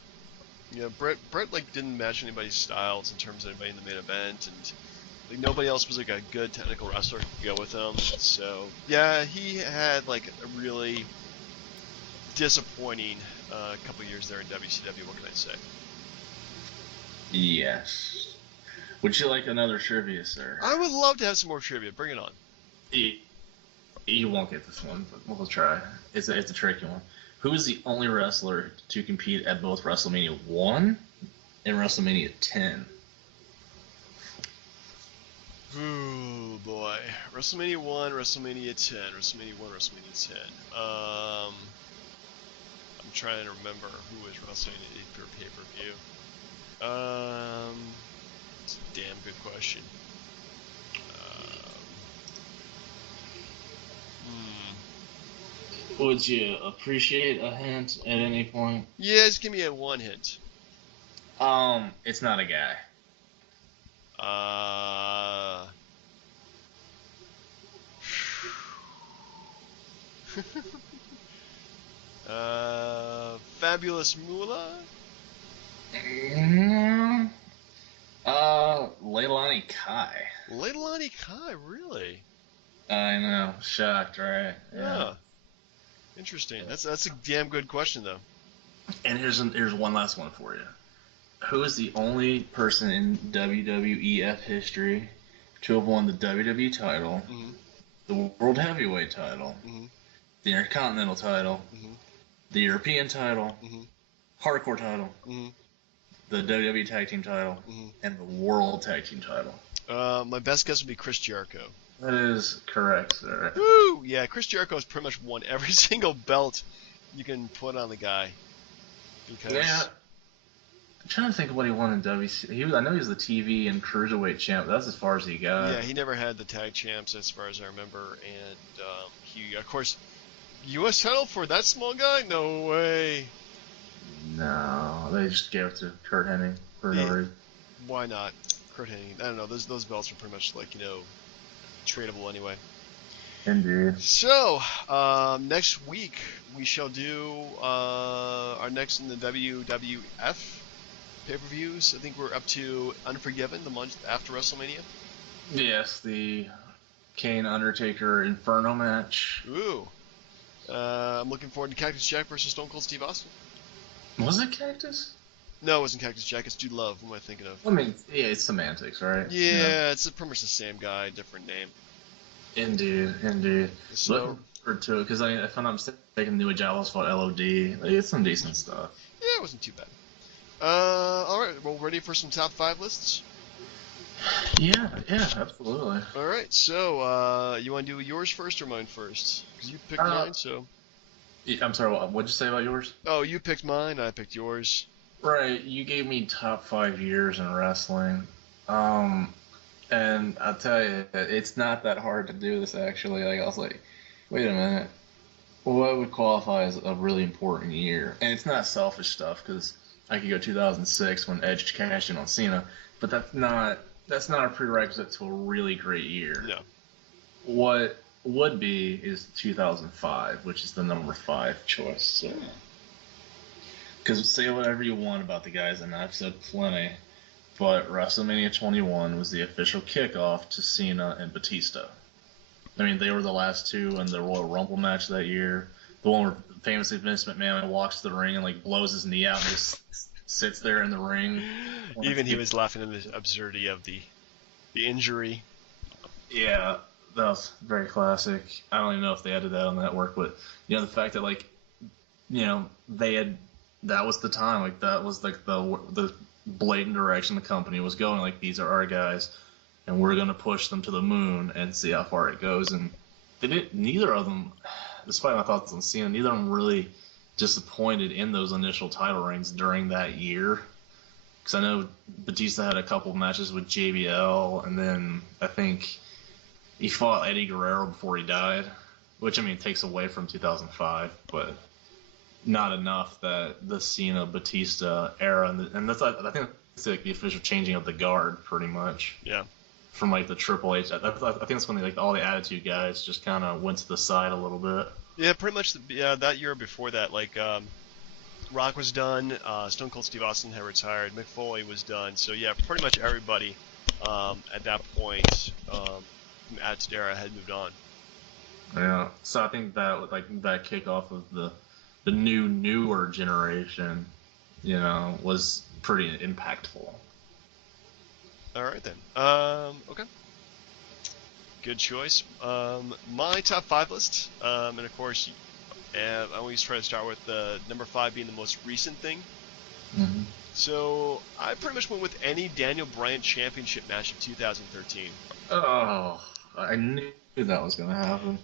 Bret like didn't match anybody's styles in terms of anybody in the main event, and like nobody else was like a good technical wrestler to go with him. So yeah, he had like a really disappointing couple years there in WCW. What can I say? Yes. Would you like another trivia, sir? I would love to have some more trivia. Bring it on. You won't get this one, but we'll try. It's a tricky one. Who is the only wrestler to compete at both WrestleMania 1 and WrestleMania 10? Ooh, boy. WrestleMania 1, WrestleMania 10. WrestleMania 1, WrestleMania 10. I'm trying to remember who was WrestleMania for pay-per-view. It's a damn good question. Would you appreciate a hint at any point? Yeah, just give me a one hint. It's not a guy. Fabulous Moolah? Leilani Kai. Leilani Kai, really? I know. Shocked, right? Yeah. Interesting. That's a damn good question, though. And here's one last one for you. Who is the only person in WWEF history to have won the WWE title, the World Heavyweight title, the Intercontinental title, the European title, Hardcore title, the WWE Tag Team title, and the World Tag Team title? My best guess would be Chris Jericho. That is correct, sir. Woo! Yeah, Chris Jericho has pretty much won every single belt you can put on the guy. Because I'm trying to think of what he won in WC. I know he was the TV and Cruiserweight champ. That's as far as he got. Yeah, he never had the tag champs as far as I remember. And he, of course, U.S. title for that small guy? No way. No, they just gave it to Kurt Hennig for no reason. Why not? Kurt Hennig. I don't know. Those belts are pretty much like, tradable anyway. Indeed. So, next week we shall do our next in the WWF pay-per-views. I think we're up to Unforgiven, the month after WrestleMania. Yes, the Kane Undertaker Inferno match. Ooh. I'm looking forward to Cactus Jack versus Stone Cold Steve Austin. Was it Cactus? No, it wasn't Cactus Jack. It's Dude Love. What am I thinking of? I mean, yeah, it's semantics, right? Yeah, it's pretty much the same guy, different name. Indeed. So, Looking forward to it because if I'm not mistaken, New Jallows fought LOD. Like, it's some decent stuff. yeah, it wasn't too bad. All right, well, ready for some top 5 lists? Yeah, absolutely. All right, so you want to do yours first or mine first? Because you picked mine, so. I'm sorry, what'd you say about yours? Oh, you picked mine, I picked yours. Right, you gave me top 5 years in wrestling. And I'll tell you, it's not that hard to do this actually. Like, I was like, wait a minute, what would qualify as a really important year? And it's not selfish stuff because I could go 2006 when Edge cashed in on Cena, but that's not a prerequisite to a really great year. No. What would be is 2005, which is the number 5 choice. So, because say whatever you want about the guys, and I've said plenty, but WrestleMania 21 was the official kickoff to Cena and Batista. I mean, they were the last two in the Royal Rumble match that year. The one where famously Vince McMahon walks to the ring and like blows his knee out and just sits there in the ring. Even he was laughing at the absurdity of the injury. Yeah, that was very classic. I don't even know if they added that on the network, but the fact that like, they had, that was the time, like that was like the blatant direction the company was going. Like, these are our guys, and we're gonna push them to the moon and see how far it goes. And they didn't. Neither of them, despite my thoughts on Cena, neither of them really disappointed in those initial title reigns during that year. Because I know Batista had a couple matches with JBL, and then I think he fought Eddie Guerrero before he died, which I mean takes away from 2005, but not enough that the Cena Batista era, and that's, I think it's like the official changing of the guard, pretty much. Yeah. From like the Triple H, I think it's when like all the Attitude guys just kind of went to the side a little bit. Yeah, pretty much. That year before that, like Rock was done, Stone Cold Steve Austin had retired, Mick Foley was done. So yeah, pretty much everybody at that point from Attitude Era had moved on. Yeah, so I think that like that kickoff of the newer generation, was pretty impactful. All right then. Okay. Good choice. My top 5 list, and of course, I always try to start with the number 5 being the most recent thing. Mm-hmm. So I pretty much went with any Daniel Bryan championship match of 2013. Oh, I knew that was going to happen.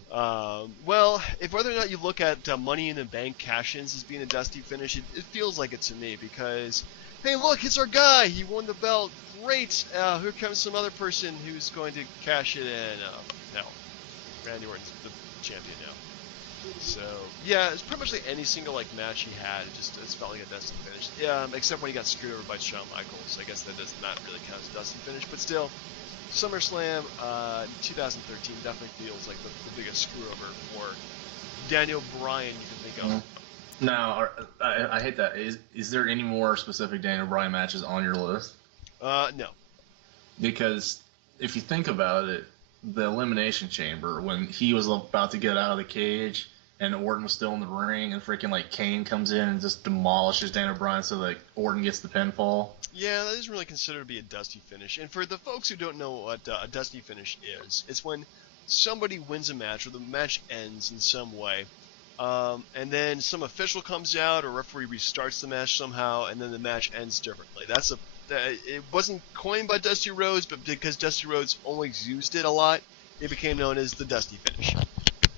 Well, if whether or not you look at Money in the Bank cash-ins as being a dusty finish, it feels like it to me because, hey, look, it's our guy. He won the belt. Great. Here comes some other person who's going to cash it in. No, Randy Orton's the champion now. So yeah, it's pretty much like any single like match he had. It felt like a dusty finish. Yeah, except when he got screwed over by Shawn Michaels. I guess that does not really count as a dusty finish, but still. SummerSlam 2013 definitely feels like the biggest screw over for Daniel Bryan you can think of. Now, I hate that. Is there any more specific Daniel Bryan matches on your list? No. Because if you think about it, the Elimination Chamber, when he was about to get out of the cage and Orton was still in the ring and freaking like Kane comes in and just demolishes Daniel Bryan so like Orton gets the pinfall. Yeah, that isn't really considered to be a dusty finish. And for the folks who don't know what a dusty finish is, it's when somebody wins a match or the match ends in some way, and then some official comes out or referee restarts the match somehow, and then the match ends differently. It wasn't coined by Dusty Rhodes, but because Dusty Rhodes always used it a lot, it became known as the dusty finish.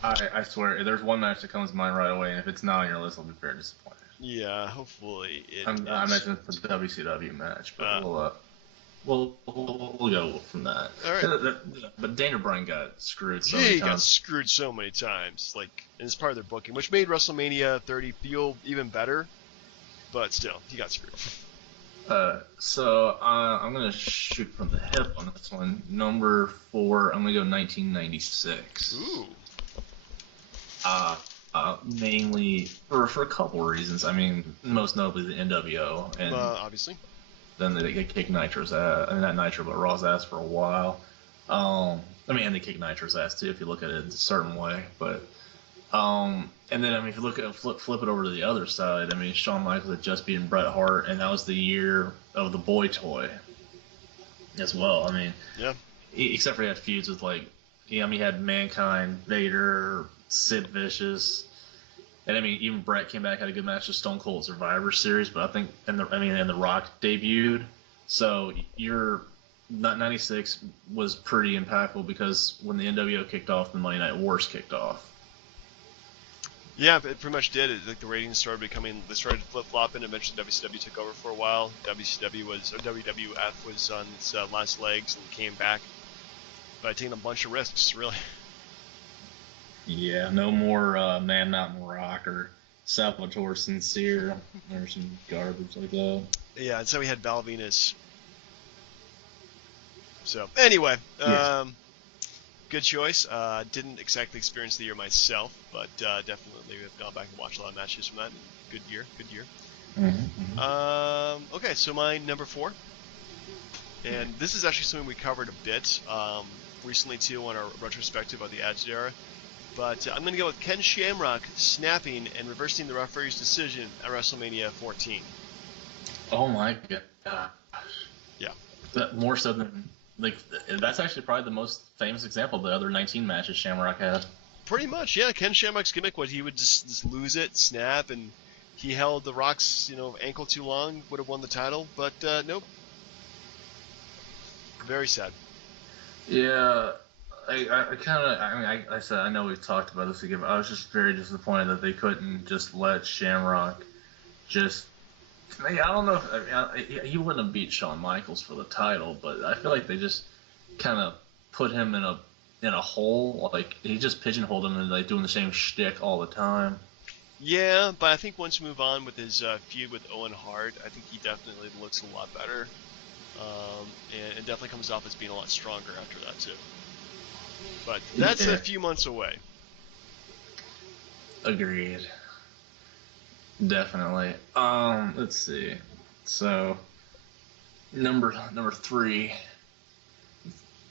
I swear, there's one match that comes to mind right away, and if it's not on your list, I'll be very disappointed. Yeah, hopefully it is. I mentioned it's the WCW match, but we'll go from that. All right. But Daniel Bryan got screwed so He many got times. screwed so many times, like, and it's part of their booking, which made WrestleMania 30 feel even better, but still, he got screwed. So I'm gonna shoot from the hip on this one. Number 4, I'm gonna go 1996. Ooh, mainly for a couple of reasons. I mean, most notably the NWO, and Obviously. then they kicked Nitro's ass. I mean, not Nitro, but Raw's ass for a while. I mean, and they kicked Nitro's ass too, if you look at it a certain way. But and then I mean, if you look at flip it over to the other side, I mean, Shawn Michaels had just beaten Bret Hart, and that was the year of the boy toy as well. I mean, Yeah. Except for he had feuds with like, I mean, he had Mankind, Vader, Sid Vicious. And I mean, even Brett came back, had a good match with Stone Cold Survivor Series, but I think, and The Rock debuted. So your 96 was pretty impactful because when the NWO kicked off, the Monday Night Wars kicked off. Yeah, it pretty much did. Like the ratings started they started flip flopping. Eventually, WCW took over for a while. WWF was on its last legs and came back by taking a bunch of risks, really. Yeah, no more Man Mountain Rock or Salvatore Sincere or some garbage like that. Yeah, and so we had Val Venus. So anyway, good choice. Didn't exactly experience the year myself, but definitely have gone back and watched a lot of matches from that. Good year. Okay, so my number 4, and this is actually something we covered a bit recently too on our retrospective of the Attitude Era. But I'm going to go with Ken Shamrock snapping and reversing the referee's decision at WrestleMania 14. Oh my god. Yeah. More so than, like, that's actually probably the most famous example of the other 19 matches Shamrock had. Pretty much, yeah. Ken Shamrock's gimmick was he would just lose it, snap, and he held the Rock's ankle too long, would have won the title, but nope. Very sad. Yeah. I kind of, I mean, I said, I know we've talked about this again, but I was just very disappointed that they couldn't just let Shamrock just, I don't know if, he wouldn't have beat Shawn Michaels for the title, but I feel like they just kind of put him in a hole, like, he just pigeonholed him and like doing the same shtick all the time. Yeah, but I think once you move on with his feud with Owen Hart, I think he definitely looks a lot better, and definitely comes off as being a lot stronger after that too. But that's a few months away. Agreed. Definitely. Let's see. So, number 3,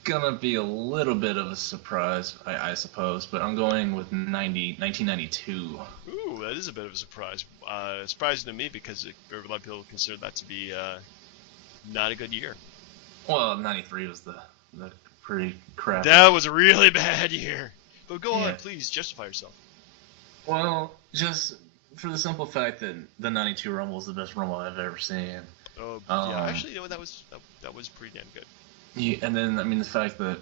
gonna be a little bit of a surprise, I suppose, but I'm going with 1992. Ooh, that is a bit of a surprise. Surprising to me because a lot of people consider that to be not a good year. Well, 93 was the pretty crappy. That was a really bad year. But go on, please, justify yourself. Well, just for the simple fact that the 92 Rumble is the best Rumble I've ever seen. Oh, yeah, actually, that was pretty damn good. Yeah, and then, I mean, the fact that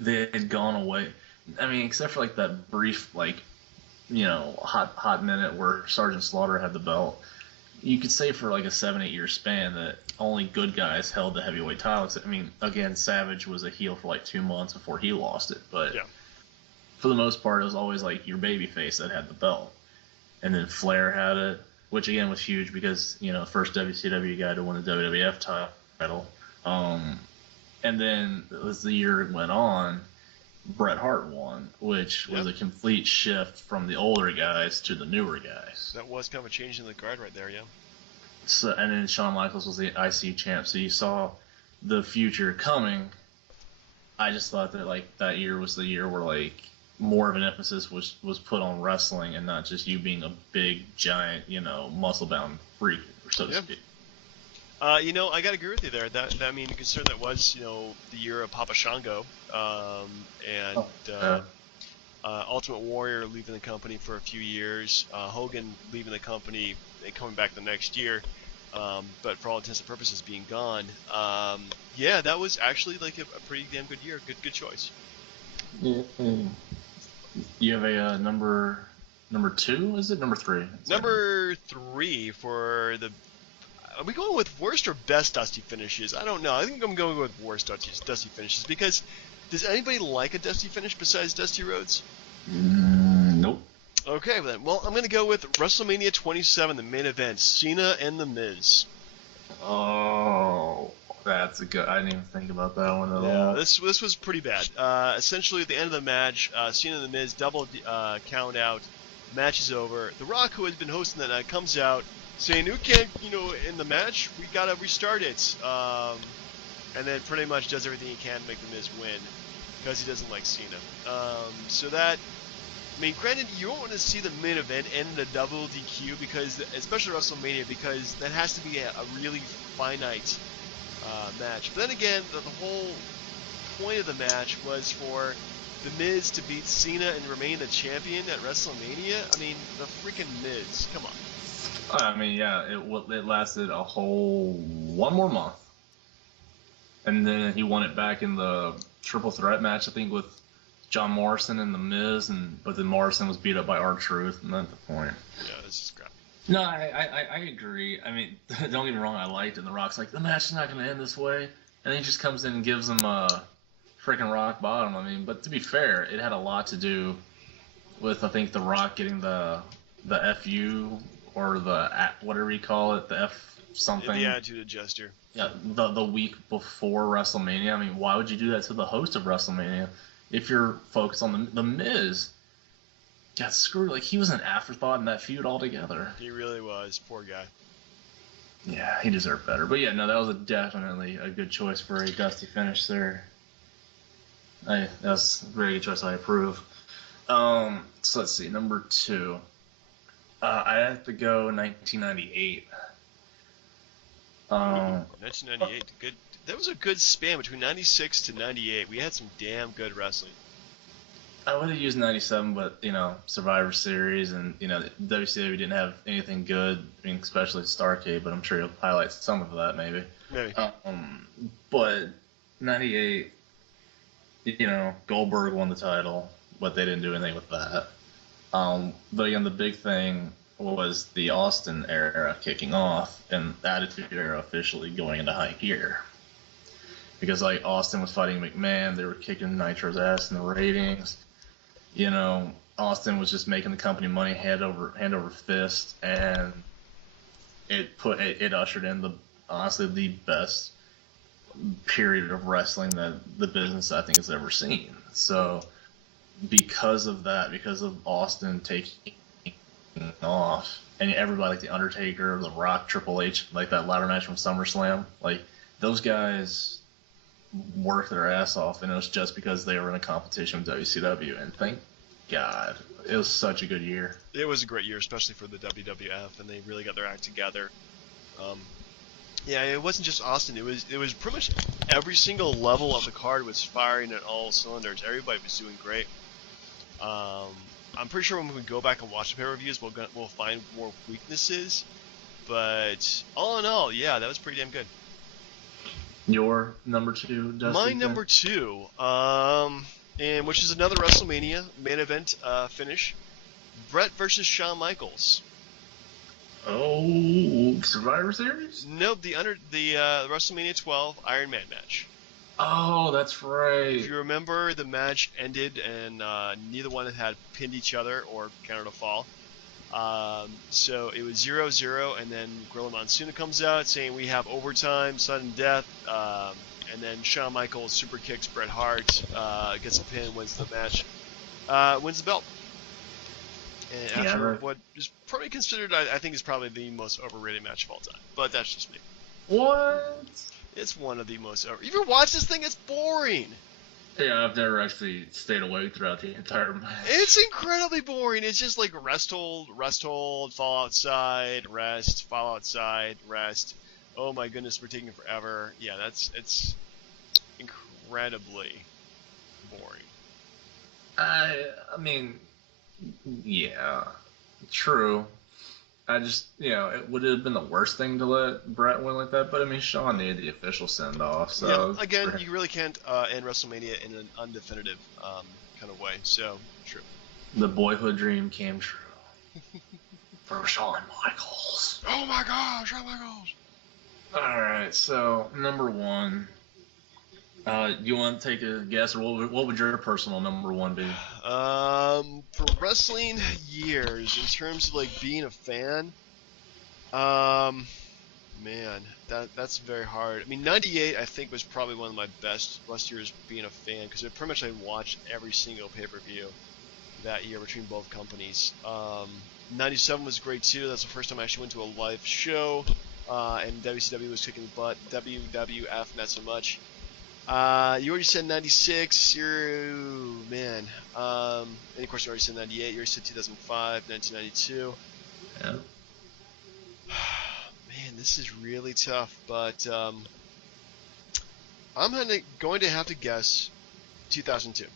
they had gone away, I mean, except for, like, that brief, like, hot minute where Sergeant Slaughter had the belt, you could say for, like, a 7-8 year span that only good guys held the heavyweight title. I mean, again, Savage was a heel for, like, 2 months before he lost it, but for the most part, it was always, like, your babyface that had the belt. And then Flair had it, which, again, was huge because, first WCW guy to win the WWF title. And then, as the year went on, Bret Hart won, which was a complete shift from the older guys to the newer guys. That was kind of a change in the guard right there, yeah. So, and then Shawn Michaels was the IC champ, so you saw the future coming. I just thought that, like, that year was the year where, like, more of an emphasis was put on wrestling and not just you being a big, giant, muscle-bound freak, so to speak. I got to agree with you there. I mean, considering that was, the year of Papa Shango, and Ultimate Warrior leaving the company for a few years, Hogan leaving the company and coming back the next year, but for all intents and purposes being gone. That was actually like a pretty damn good year. Good choice. Mm-hmm. You have a number 2? Is it number 3? Number 3 for the. Are we going with worst or best Dusty finishes? I don't know. I think I'm going with worst Dusty finishes because does anybody like a Dusty finish besides Dusty Rhodes? Nope. Okay, then. Well, I'm going to go with WrestleMania 27, the main event, Cena and The Miz. Oh, That's a good. I didn't even think about that one at Yeah, all. this was pretty bad. Essentially, at the end of the match, Cena and The Miz double count out. Match is over. The Rock, who had been hosting that night, comes out saying, "Who can't, in the match, we gotta restart it." And then pretty much does everything he can to make The Miz win because he doesn't like Cena. So that, I mean, granted, you don't want to see the main event end in a double DQ because, especially WrestleMania, because that has to be a really finite match. But then again, the whole point of the match was for The Miz to beat Cena and remain the champion at WrestleMania. I mean, the freaking Miz. Come on. I mean, yeah, it lasted a whole one more month, and then he won it back in the triple threat match, I think, with John Morrison and The Miz, but then Morrison was beat up by R-Truth, and that's the point. Yeah, this is crap. No, I agree. I mean, don't get me wrong, I liked it. And The Rock's like, the match is not going to end this way. And then he just comes in and gives him a freaking rock bottom. I mean, but to be fair, it had a lot to do with, I think, The Rock getting the FU or the, whatever you call it, the F something. The Attitude Adjuster. Yeah, the week before WrestleMania. I mean, why would you do that to the host of WrestleMania if you're focused on the Miz? Got screwed. Like, he was an afterthought in that feud altogether. He really was. Poor guy. Yeah, he deserved better. But yeah, no, that was definitely a good choice for a dusty finish there. That's a very good choice. I approve. So let's see, number 2. I have to go 1998. 1998. Good. That was a good span between 96 to 98. We had some damn good wrestling. I would have used 97, but, Survivor Series and, WCW didn't have anything good, I mean, especially Starrcade, but I'm sure you'll highlight some of that, maybe. Maybe. But 98, Goldberg won the title, but they didn't do anything with that. But again, the big thing was the Austin era kicking off and the Attitude Era officially going into high gear. Because, Austin was fighting McMahon, they were kicking Nitro's ass in the ratings. Austin was just making the company money hand over fist, and it ushered in honestly the best period of wrestling that the business, I think, has ever seen. So because of that, because of Austin taking off, and everybody like The Undertaker, The Rock, Triple H, like that ladder match from SummerSlam, those guys worked their ass off, and it was just because they were in a competition with WCW, and thank God, it was such a good year. It was a great year, especially for the WWF, and they really got their act together. Yeah, it wasn't just Austin. It was pretty much every single level of the card was firing at all cylinders. Everybody was doing great. I'm pretty sure when we go back and watch the pay-per-views, we'll find more weaknesses. But all in all, yeah, that was pretty damn good. Your number 2, Dustin? My number 2, and which is another WrestleMania main event finish, Brett versus Shawn Michaels. Oh, Survivor Series? Nope, the WrestleMania 12 Iron Man match. Oh, that's right. If you remember, the match ended and neither one had pinned each other or counted a fall. So it was 0-0, and then Gorilla Monsoon comes out saying we have overtime, sudden death, and then Shawn Michaels super kicks Bret Hart, gets a pin, wins the match, wins the belt. And after what is probably considered, I think, is probably the most overrated match of all time. But that's just me. What? It's one of the most over. You ever watch this thing? It's boring. Yeah, I've never actually stayed awake throughout the entire match. It's incredibly boring. It's just like rest hold, fall outside, rest, fall outside, rest. Oh my goodness, we're taking forever. Yeah, it's incredibly boring. I mean, yeah, true. I just, it would have been the worst thing to let Brett win like that, but I mean, Shawn needed the official send-off, so... Yeah, again, you really can't end WrestleMania in an undefinitive kind of way, so, true. The boyhood dream came true. For Shawn Michaels. Oh my gosh, Shawn Michaels! Alright, so, number 1. You want to take a guess, or what would your personal number 1 be? For wrestling years, in terms of being a fan, Man, that's very hard. I mean, '98 I think was probably one of my best years being a fan because pretty much I watched every single pay-per-view that year between both companies. '97 was great too. That's the first time I actually went to a live show, and WCW was kicking butt. WWF not so much. You already said '96. Man. And of course you already said '98. You already said 2005, 1992. Yeah. Man, this is really tough, but I'm going to have to guess 2002.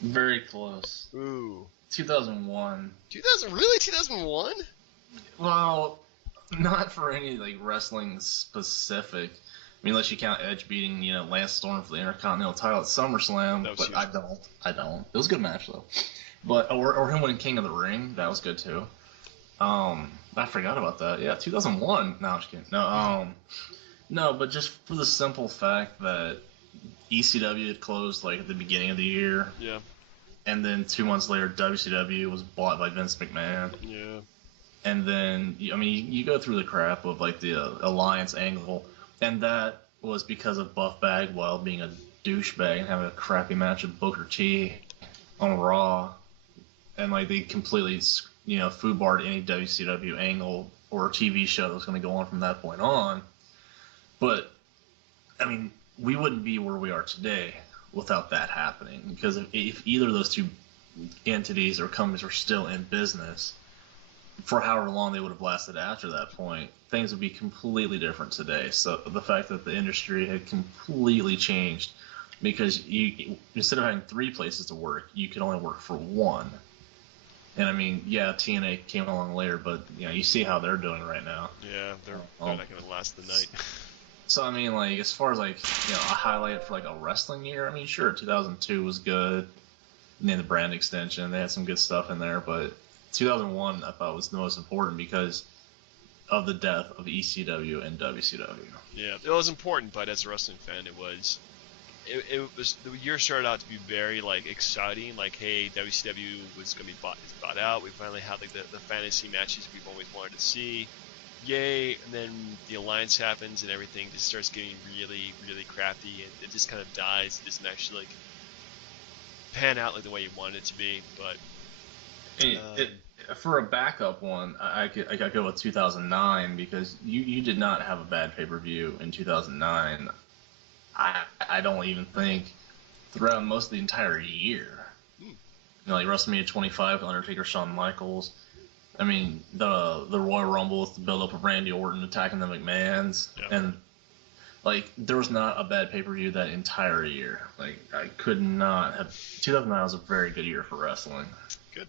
Very close. Ooh. 2001. 2000? Really? 2001? Well, not for any like wrestling specific. I mean, unless you count Edge beating, Lance Storm for the Intercontinental title at SummerSlam, but huge. I don't. It was a good match though. But or him winning King of the Ring, that was good too. I forgot about that. Yeah, 2001. No, I'm just kidding. No, but just for the simple fact that ECW had closed like at the beginning of the year. Yeah. And then 2 months later, WCW was bought by Vince McMahon. Yeah. And then, I mean, you go through the crap of like the alliance angle, and that was because of Buff Bagwell being a douchebag and having a crappy match with Booker T on Raw, and like they completely, foobarred any WCW angle or TV show that was going to go on from that point on. But I mean, we wouldn't be where we are today without that happening, because if either of those two entities or companies were still in business for however long they would have lasted after that point, things would be completely different today. So the fact that the industry had completely changed, because you, instead of having 3 places to work, you could only work for one. And I mean, yeah, TNA came along later, but you see how they're doing right now. Yeah, they're not going to last the night. So I mean, like, as far as like, a highlight for like a wrestling year, I mean, sure, 2002 was good. And then the brand extension, they had some good stuff in there, but 2001 I thought was the most important because of the death of ECW and WCW. Yeah, it was important, but as a wrestling fan, it was the year started out to be very like exciting. Like, hey, WCW was going to be bought out. We finally had like the fantasy matches we've always wanted to see. Yay! And then the alliance happens, and everything just starts getting really, really crappy, and it just kind of dies. It doesn't actually like pan out like the way you want it to be. But for a backup one, I could go with 2009, because you did not have a bad pay-per-view in 2009. I don't even think throughout most of the entire year. Like WrestleMania 25, Undertaker, Shawn Michaels. I mean, the Royal Rumble with the build-up of Randy Orton attacking the McMahons. Yep. And, like, there was not a bad pay-per-view that entire year. Like, I could not have... 2009 was a very good year for wrestling. Good.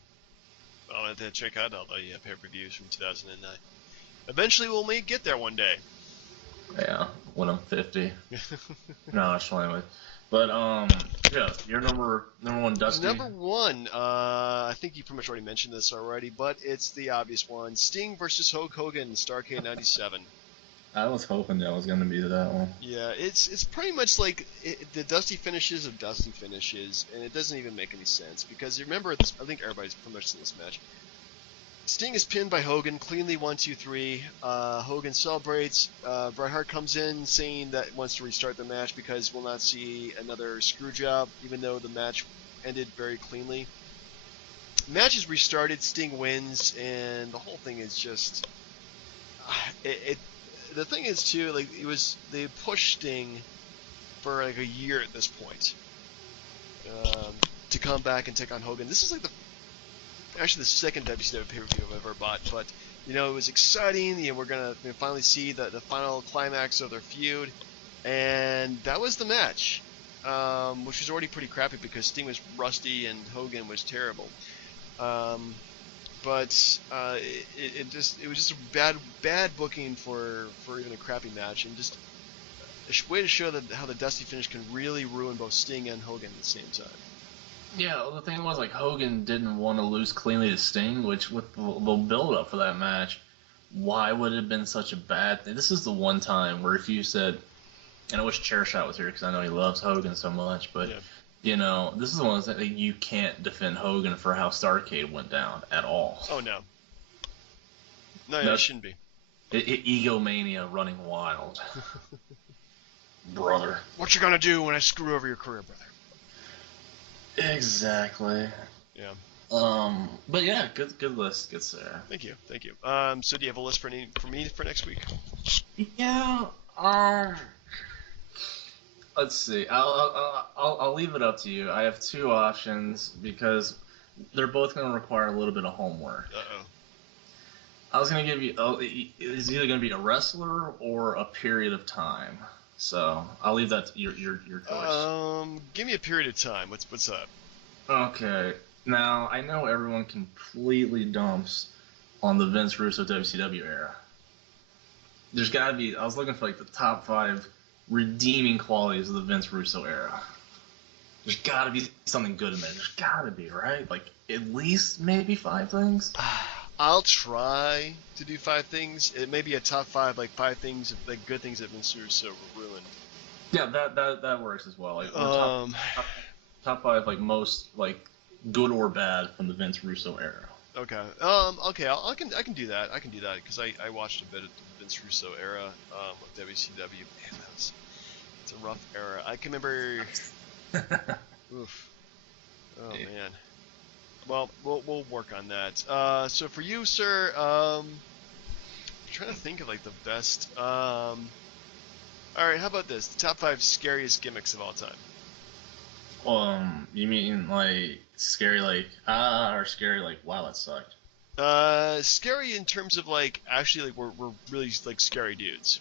I'll have to check out all the pay-per-views from 2009. Eventually we'll get there one day. Yeah, when I'm 50. No, I'm just playing with. But yeah, your number one, Dusty. Number one, I think you pretty much already mentioned this already, but it's the obvious one: Sting versus Hulk Hogan, Starrcade '97. I was hoping that was going to be that one. Yeah, it's pretty much like the Dusty finishes of Dusty finishes, and it doesn't even make any sense because you remember this. I think everybody's pretty much seen this match. Sting is pinned by Hogan, cleanly 1, 2, 3. Hogan celebrates. Bret Hart comes in saying that wants to restart the match because we'll not see another screw job, even though the match ended very cleanly. The match is restarted, Sting wins, and the whole thing is just... The thing is, too, like, they pushed Sting for like a year at this point to come back and take on Hogan. This is like actually the second WCW pay-per-view I've ever bought, but it was exciting. We're gonna finally see the final climax of their feud, and that was the match, which was already pretty crappy because Sting was rusty and Hogan was terrible. But it was just a bad booking for even a crappy match, and just a way to show that how the Dusty finish can really ruin both Sting and Hogan at the same time. Yeah, well, the thing was, like, Hogan didn't want to lose cleanly to Sting, which with the build-up for that match, why would it have been such a bad thing? This is the one time where if you said, and I wish Chairshot was here because I know he loves Hogan so much, but, this is the one that you can't defend Hogan for how Starrcade went down at all. Oh, no. No, it shouldn't be. Egomania running wild, brother. What you gonna do when I screw over your career, brother? Exactly. Yeah. But yeah, good list, good sir. Thank you. So do you have a list for me for next week? Yeah. Let's see. I'll leave it up to you. I have two options because they're both going to require a little bit of homework. Uh-oh. I was going to give you. It's either going to be a wrestler or a period of time. So I'll leave that to your choice. Give me a period of time. What's up? Okay. Now I know everyone completely dumps on the Vince Russo WCW era. There's got to be. I was looking for like the top 5 redeeming qualities of the Vince Russo era. There's got to be something good in there. There's got to be, right? Like at least maybe 5 things. I'll try to do 5 things. It may be a top 5, like 5 things, like good things that Vince Russo ruined. Yeah, that works as well. Like top 5 like most like good or bad from the Vince Russo era. Okay. Okay. I can do that. I can do that because I watched a bit of the Vince Russo era of WCW. Man, it's a rough era. I can remember. Oof. Oh Yeah. man. Well, we'll work on that. So for you, sir, I'm trying to think of like the best. All right. How about this? The top 5 scariest gimmicks of all time. You mean like scary like or scary like wow that sucked? Scary in terms of like actually like we're really like scary dudes.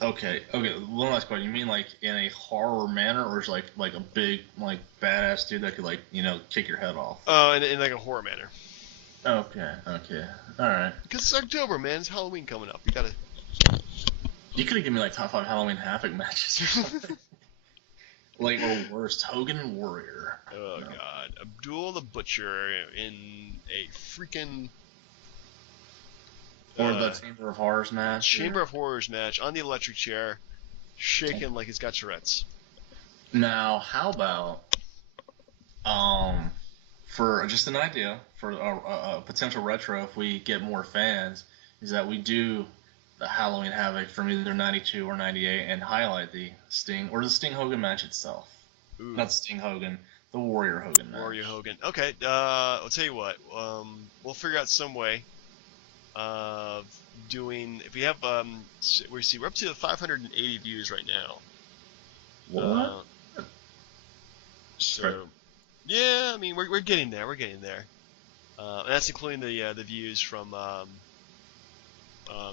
Okay. One last question. You mean like in a horror manner, or is like a big like badass dude that could like kick your head off? Oh, in like a horror manner. Okay. All right. Because it's October, man. It's Halloween coming up. We gotta. You could have given me like top 5 Halloween Havoc matches. Like or worst, Hogan and Warrior. Oh No. God, Abdul the Butcher in a freaking Or the Chamber of Horrors match. Chamber of Horrors match on the electric chair, shaking like he's got Tourette's. Now, how about for just an idea for a potential retro if we get more fans, is that we do the Halloween Havoc from either 92 or 98 and highlight the Sting or the Sting Hogan match itself. Ooh. Not Sting Hogan, the Warrior Hogan match. Warrior Hogan. Okay, I'll tell you what. We'll figure out some way of doing. If we have, we're up to 580 views right now. What? So, yeah, I mean we're getting there. We're getting there. And that's including the views from I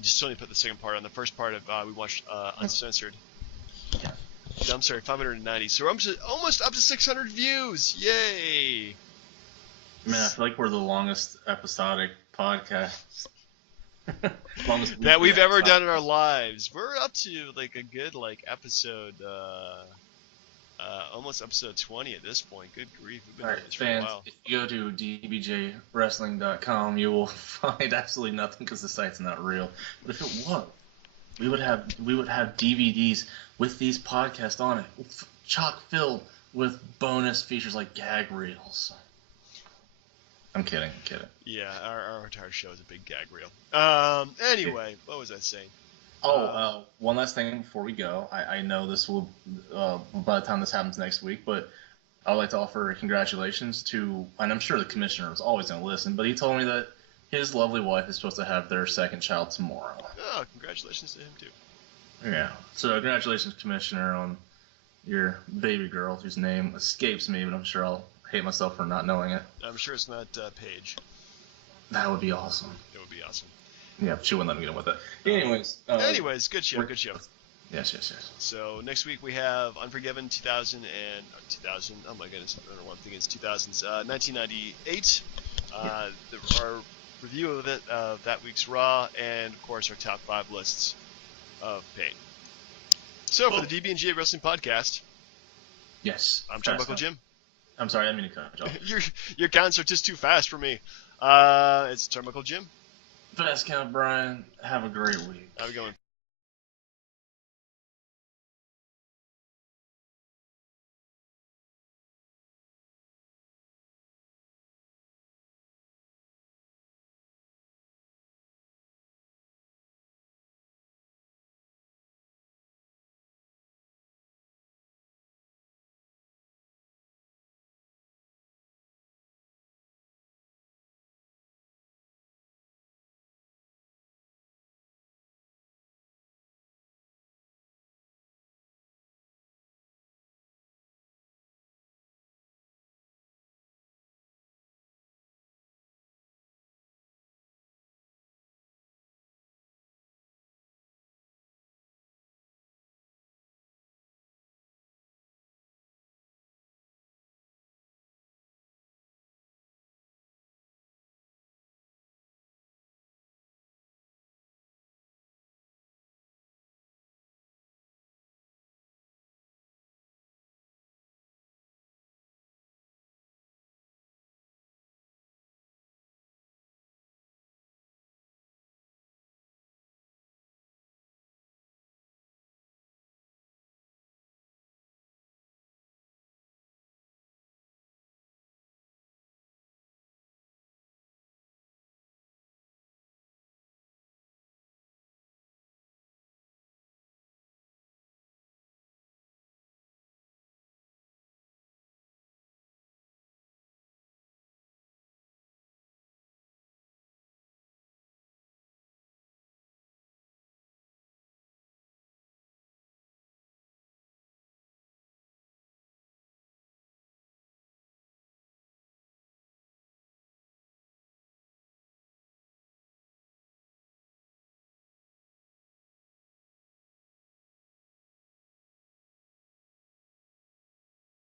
just only put the second part on. The first part of we watched uncensored. Yeah. I'm sorry, 590. So we're almost up to 600 views. Yay! Man, I feel like we're the longest episodic podcast. Longest that we've weekly ever episode. done in our lives. We're up to like a good like episode, almost episode 20 at this point. Good grief, we've been doing this for a fans, while. if you go to dbjwrestling.com, you will find absolutely nothing because the site's not real. But if it was, we would have DVDs with these podcasts on it, chock filled with bonus features like gag reels. I'm kidding. Yeah, our entire show is a big gag reel. Anyway, what was I saying? One last thing before we go. I know this will, by the time this happens next week, but I would like to offer congratulations to, and I'm sure the commissioner is always going to listen, but he told me that his lovely wife is supposed to have their second child tomorrow. Oh, congratulations to him too. Yeah. So congratulations, Commissioner, on your baby girl, whose name escapes me, but I'm sure I'll hate myself for not knowing it. I'm sure it's not Paige. That would be awesome. It would be awesome. Yeah, she wouldn't let me get with it. Anyways, good show. Yes. So next week we have Unforgiven 2000 and 2000. Oh my goodness, I don't know what I'm thinking. It's 1998. Our review of it, that week's Raw, and of course our top 5 lists of Pain. So for the DB&J Wrestling Podcast, yes, I'm Turnbuckle Jim. I'm sorry, I didn't mean to cut you off. Your counts are just too fast for me. It's Turnbuckle Jim. Fast count, Brian. Have a great week. Have a good one.